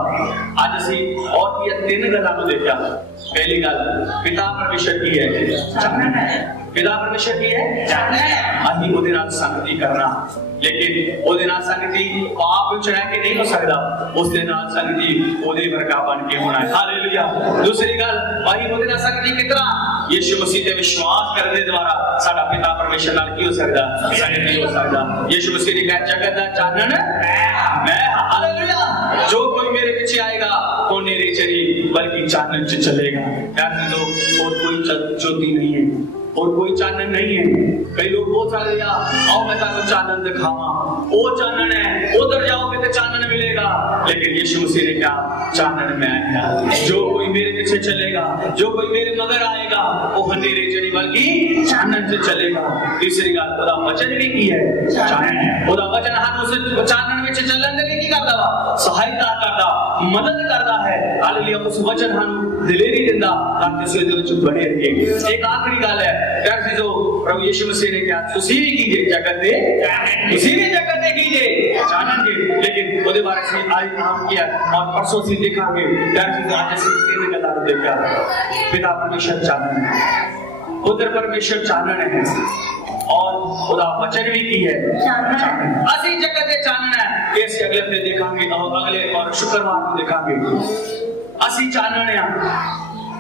आज ਅਸੀਂ और ये 3 ਗੱਲਾਂ ਨੂੰ ਦੇਖਿਆ। पहली गल, पिता परमेश्वर की है? चानन है। पिता परमेश्वर की है? चानन है। ਅਸੀਂ ਉਹਦੇ ਨਾਲ ਸੰਗਤੀ ਕਰਨਾ, लेकिन ਉਹਦੇ ਨਾਲ ਸੰਗਤੀ ਪਾਪ ਵਿੱਚ ਰਹਿ ਕੇ ਨਹੀਂ ਹੋ ਸਕਦਾ। ਉਸ ਦੇ ਨਾਲ ਸੰਗਤੀ ਉਹਦੇ ਵਰਗਾ ਬਣ ਕੇ ਹੋਣਾ ਹੈ। ਹਾਲੇਲੂਇਆ। दूसरी गल, ਅਸੀਂ ਉਹਦੇ ਨਾਲ ਸੰਗਤੀ ਕਿਤਨਾ? यीशु मसीह ਤੇ ਵਿਸ਼ਵਾਸ ਕਰਨ ਦੇ ਦੁਆਰਾ ਸਾਡਾ ਪਿਤਾ ਪਰਮੇਸ਼ਰ ਨਾਲ ਕੀ ਹੋ ਸਕਦਾ? ਸੰਗਤੀ ਹੋ ਸਕਦਾ। यीशु मसीह ने कहा जगत ਦਾ ਚਾਨਣ मैं। हालेलुया। जो कोई मेरे पीछे आएगा वो मेरे चली बल्कि चानन से चलेगा। और कोई ज्योति नहीं है, और कोई चानन नहीं है। कई लोग बोल सकते हैं आओ मैं तुहानू चानन दिखावा, वो चानन है, उधर जाओगे तो चानन मिलेगा। लेकिन यीशु मसीह ने कहा चानन मैं है। जो कोई मेरे पीछे चलेगा, जो कोई मेरे मगर आएगा वो अंधेरे चढ़ी बल्कि चानन से चलेगा। तीसरी गल, ओदा वचन भी की है? चानन है। ओदा वचन हानू उस चानन विच चलण दे लई की करदा वा? सहायता करदा, मदद करदा है। हालेलुया। उस वचन हानू दिलेरी दिंदा ताकि उस दे विच बने रहिए। एक आखिरी गल है, प्यारे चीजों प्रभु यीशु मसीह ने क्या तुसी भी कीजिए जगत दे तुसी भी जगत दे कीजिए चानन के लेकिन ਉਹਦੇ ਬਾਰੇ से आज हम किया और परसों से देखांगे प्यारे चीजों आज से तीन गल्लां देखा पिता परमेश्वर चानन है पुत्र परमेश्वर चानन है और खुदा वचन भी की है चानन असली जगत दे चानन है इस अगले हफ्ते देखांगे और अगले और शुक्रवार को देखांगे असली चानन है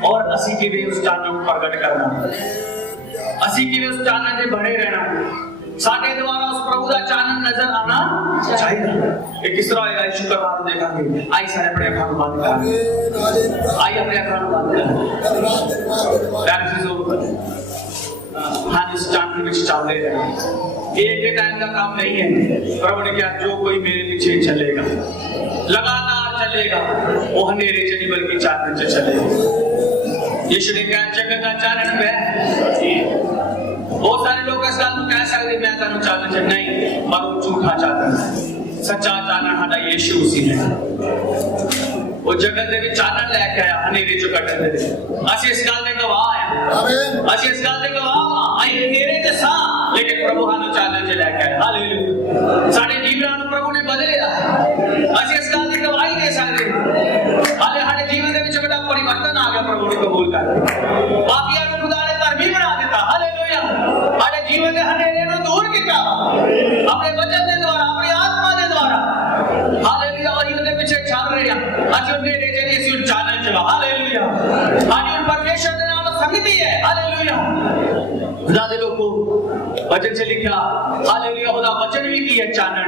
और असी के भी उस चानन को प्रकट करना असी के भी उस चानन से बने रहना साडे द्वारा उस प्रभु का चानन नजर आना चाहिए ये किस तरह आएगा शुक्रवार को देखांगे आई सारे अपने अखां बंद कर आई अपने अखां बंद कर दैट इज हाँ इस चानन में चल रहे हैं एक टाइम का काम नहीं है प्रभु ने क्या जो कोई मेरे पीछे चलेगा लगातार चलेगा वो अंधेरे से नहीं बल्कि चानन से चलेगा यीशु ने क्या जगत का चानन है बहुत सारे लोग इस गल कह सकते मैं तेन चानन च नहीं पर वो झूठा चानन सच्चा चानन हमारा यीशु उसी है वो जगत दे विच चानन लेके आया अंधेरे चों कड्ढण दे ਅਸੀਂ इस गल दे गवाह हैं ਅਸੀਂ इस गल दे गवाह आई अंधेरे च सा लेकिन प्रभु ਸਾਨੂੰ चानन च लेके आया हालेलुया साडे जीवनां ਨੂੰ प्रभु ने बदलिया ਅਸੀਂ इस गल दी गवाही दे सकदे हाले ਸਾਡੇ जीवन दे विच बड़ा परिवर्तन आ गया प्रभु ਨੂੰ कबूल कर बाकियां ਨੂੰ खुदा ने धर्मी बना दिता हालेलुया ਸਾਡੇ जीवन दे अंधेरे ਨੂੰ दूर कीता अपने वचन दे द्वारा अपनी आत्मा दे द्वारा हालेलुया और इहदे पीछे चल रहे हैं आज अंधेरे च नहीं ਅਸੀਂ ਚਾਨਣ ਚ हालेलुया आज उन परमेश्वर दे नाल संगति है हालेलुया खुदा दे लोगों वचन से लिखा हालेलुया खुदा वचन भी की है चानण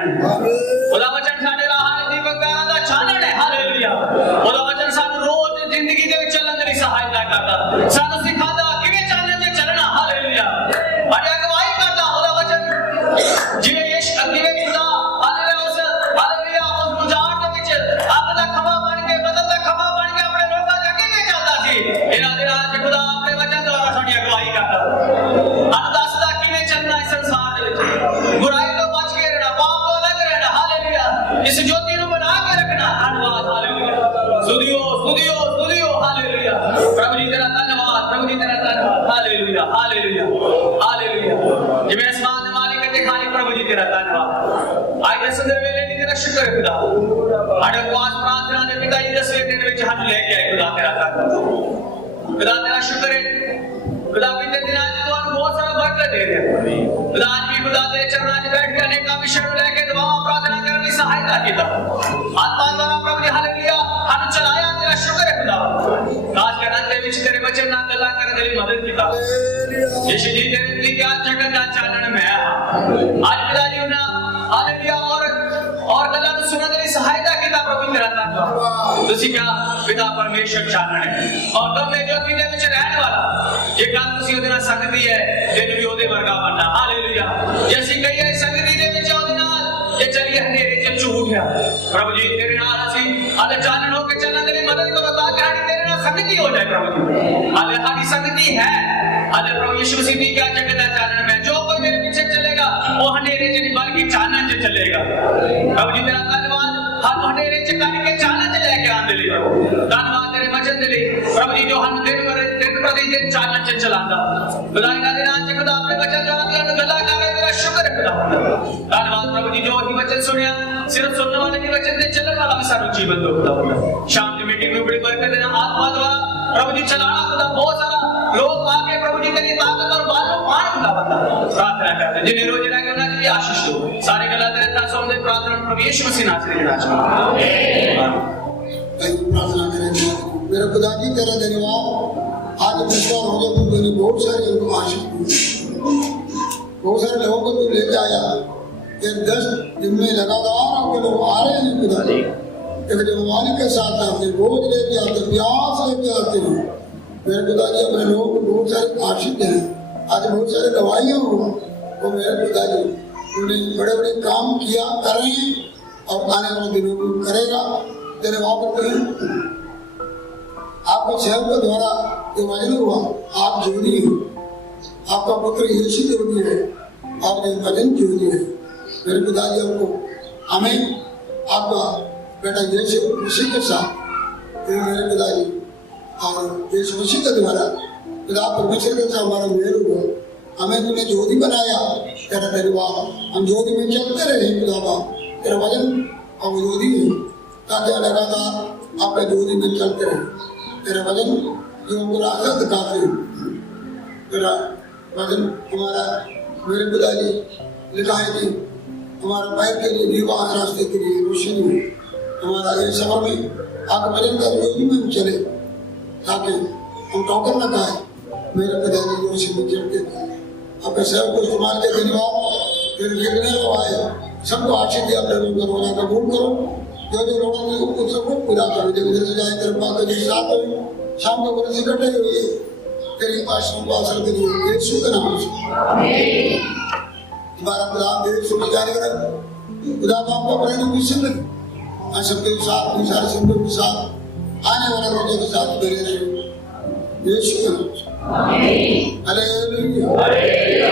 खुदा वचन साडे राह दे दीपक पैरां दा चानण है हालेलुया खुदा वचन सानू रोज जिंदगी दे विच चलण दी सहायता करदा सानू सिखांदा किवें चानण च चलना हालेलुया अरे अगवाई करदा खुदा वचन जिवें यीशु अगे खुदा हालेलुया उस हालेलुया उस गुजार दे विच अग दा खंभा बन के बदल दा खंभा बन के अपने लोकां दे अगे चलदा सी इन्हां दे राह च खुदा अपने वचन द्वारा साडी अगवाई करदा अन दसदा किवें चलना इस संसार दे विच बुराई तो बच के रहना पाप तो अलग रहना हालेलुया इस ज्योति नु बना के रखना धन्यवाद हालेलुया स्तुतियो स्तुतियो स्तुतियो हालेलुया प्रभु जी तेरा धन्यवाद प्रभु जी तेरा धन्यवाद हालेलुया हालेलुया हालेलुया जिवें आसमान दे मालिक ते खाली प्रभु जी तेरा धन्यवाद आज इस वेले दी तेरा शुक्र है खुदा आड़े उपवास प्रार्थना दे पिता जी दसवें दिन विच हट लेके आए खुदा तेरा धन्यवाद खुदा तेरा शुक्र है खुदा बीते दिनां च तुहानू बहुत सारा बरकत दे दिया खुदा आज भी खुदा तेरे चरणां च बैठ के अनेक विषय नु लेके दुआवां प्रार्थना करन दी सहायता कीता आत्मा द्वारा प्रभु जी हालेलुया हनु चलाया तेरा शुक्र है खुदा खास कर अंत विच तेरे वचन नाल गल्लां करन दी मदद कीता यीशु जी तेरे दी क्या जगत दा चानण मैं आज खुदा जी उन्हां हालेलुया और गल्लां नु सुनन दी सहायता कीता प्रभु तेरा धन्यवाद तुसी क्या पिता परमेश्वर चानण है और तुम ज्योति दे विच रहने वाला जे गल तुसी ओदे नाल संगति है तेन भी ओदे वर्गा बनना हालेलुया जे ਅਸੀਂ ਕਹੀਏ ਸੰਗਤੀ ਦੇ ਵਿੱਚ ਉਹਦੇ ਨਾਲ ਜੇ ਚਲੀਏ ਹਨੇਰੇ ਚ ਝੂਠ ਹੈ ਪ੍ਰਭੂ ਜੀ ਤੇਰੇ ਨਾਲ ਅਸੀਂ ਹਾਲੇ ਚਾਨਣ ਹੋ ਕੇ ਚੱਲਣ ਦੇ ਲਈ ਮਦਦ ਕਰੋ ਤਾਂ ਕਿ ਸਾਡੀ ਤੇਰੇ ਨਾਲ ਸੰਗਤੀ ਹੋ ਜਾਏ ਪ੍ਰਭੂ ਜੀ ਹਾਲੇ ਸਾਡੀ ਸੰਗਤੀ ਹੈ हाले प्रभु यीशु मसीह की क्या जगत है चानन में जो कोई मेरे पीछे चलेगा वो हनेरे च नहीं बल्कि चानन च चलेगा प्रभु जी तेरा धन्यवाद हम हनेरे च करके चानन च लेके आंदे ले प्रभु धन्यवाद तेरे वचन दे लिए प्रभु जी जो हम दिन प्रतिदिन चानन च चलांदा खुदा दा दिन आज खुदा अपने वचन द्वारा तेरे गल्ला कर रहे तेरा शुक्र है खुदा धन्यवाद प्रभु जी जो ही वचन सुनिया सिर्फ सुनने वाले के वचन से चलने वाला भी सारा जीवन दो खुदा शाम की मीटिंग में बड़ी बरकत देना आत्मा द्वारा प्रभु जी चलाना खुदा बहुत सारा लोग आके प्रभु जी तेरी ताकत और बालों पान खुदा बता प्रार्थना करते जिन्हें रोज रह के उन्हें भी आशीष दो सारे गल्ला तेरे ताकत सोमदे प्रार्थना प्रभु यीशु मसीह नाम से लेना आमीन प्रार्थना करेंगे मेरे खुदा जी तेरा धन्यवाद आज विश्वास हो गया तूने बहुत सारे लोगों को आशीष दी बहुत सारे लोगों को तू लेके आया ये 10 दिन में लगातार आपके लोग आ रहे हैं खुदा जी एक जवानी के साथ आते रोज लेके आते प्यास लेके आते हैं मेरे खुदा जी अपने लोगों को बहुत सारे आशीष हैं आज बहुत सारे दवाइयाँ हो वो मेरे खुदा जी तूने बड़े बड़े काम किया कर रहे हैं और आने वाले दिनों में करेगा तेरे वापस कहीं आपके सेवक के द्वारा जो वचन हुआ आप जीवनी है आपका पुत्र यीशु जीवनी है आपने वचन जीवनी है मेरे पिताजी आपको हमें आपका बेटा यीशु मसीह के साथ मेरे पिताजी और यीशु मसीह के द्वारा खुदा परमेश्वर के साथ हमारा मेल हुआ, हमें तूने ज्योति बनाया, तेरा धन्यवाद। हम ज्योति में चलते रहे खुदा, तेरा वचन अब ज्योति है, ताकि लगातार अपने ज्योति में चलते रहे। तेरा वचन जो हमको रास्ता दिखाते हैं, तेरा वचन हमारा मेरे पिताजी लिखाए थे, हमारा पैर के लिए विवाह रास्ते के लिए रोशनी हो। हमारा ये सफर में आगे वचन का ज्योति में चले, ताकि हम टोकन न खाए। मेरे पिताजी जोशी में चलते थे, अपने सब को इस्तेमाल के धन्यवाद। फिर गिरने को आए सबको आशीष दिया, अपने रोना कबूल करो। जो जो रोना पुत्र को पूरा करो, जब इधर से जाए तेरे पाक के साथ हो, शाम को बरस इकट्ठे हुए तेरी आश्रम को हासिल करिए यीशु के नाम से। हमारा खुदा यीशु की जाने का खुदा बाप का बड़े लोग सुन ले सबके साथ सारे संतों के साथ आने वाले रोजों के साथ बने रहे यीशु के नाम से। Hallelujah hallelujah.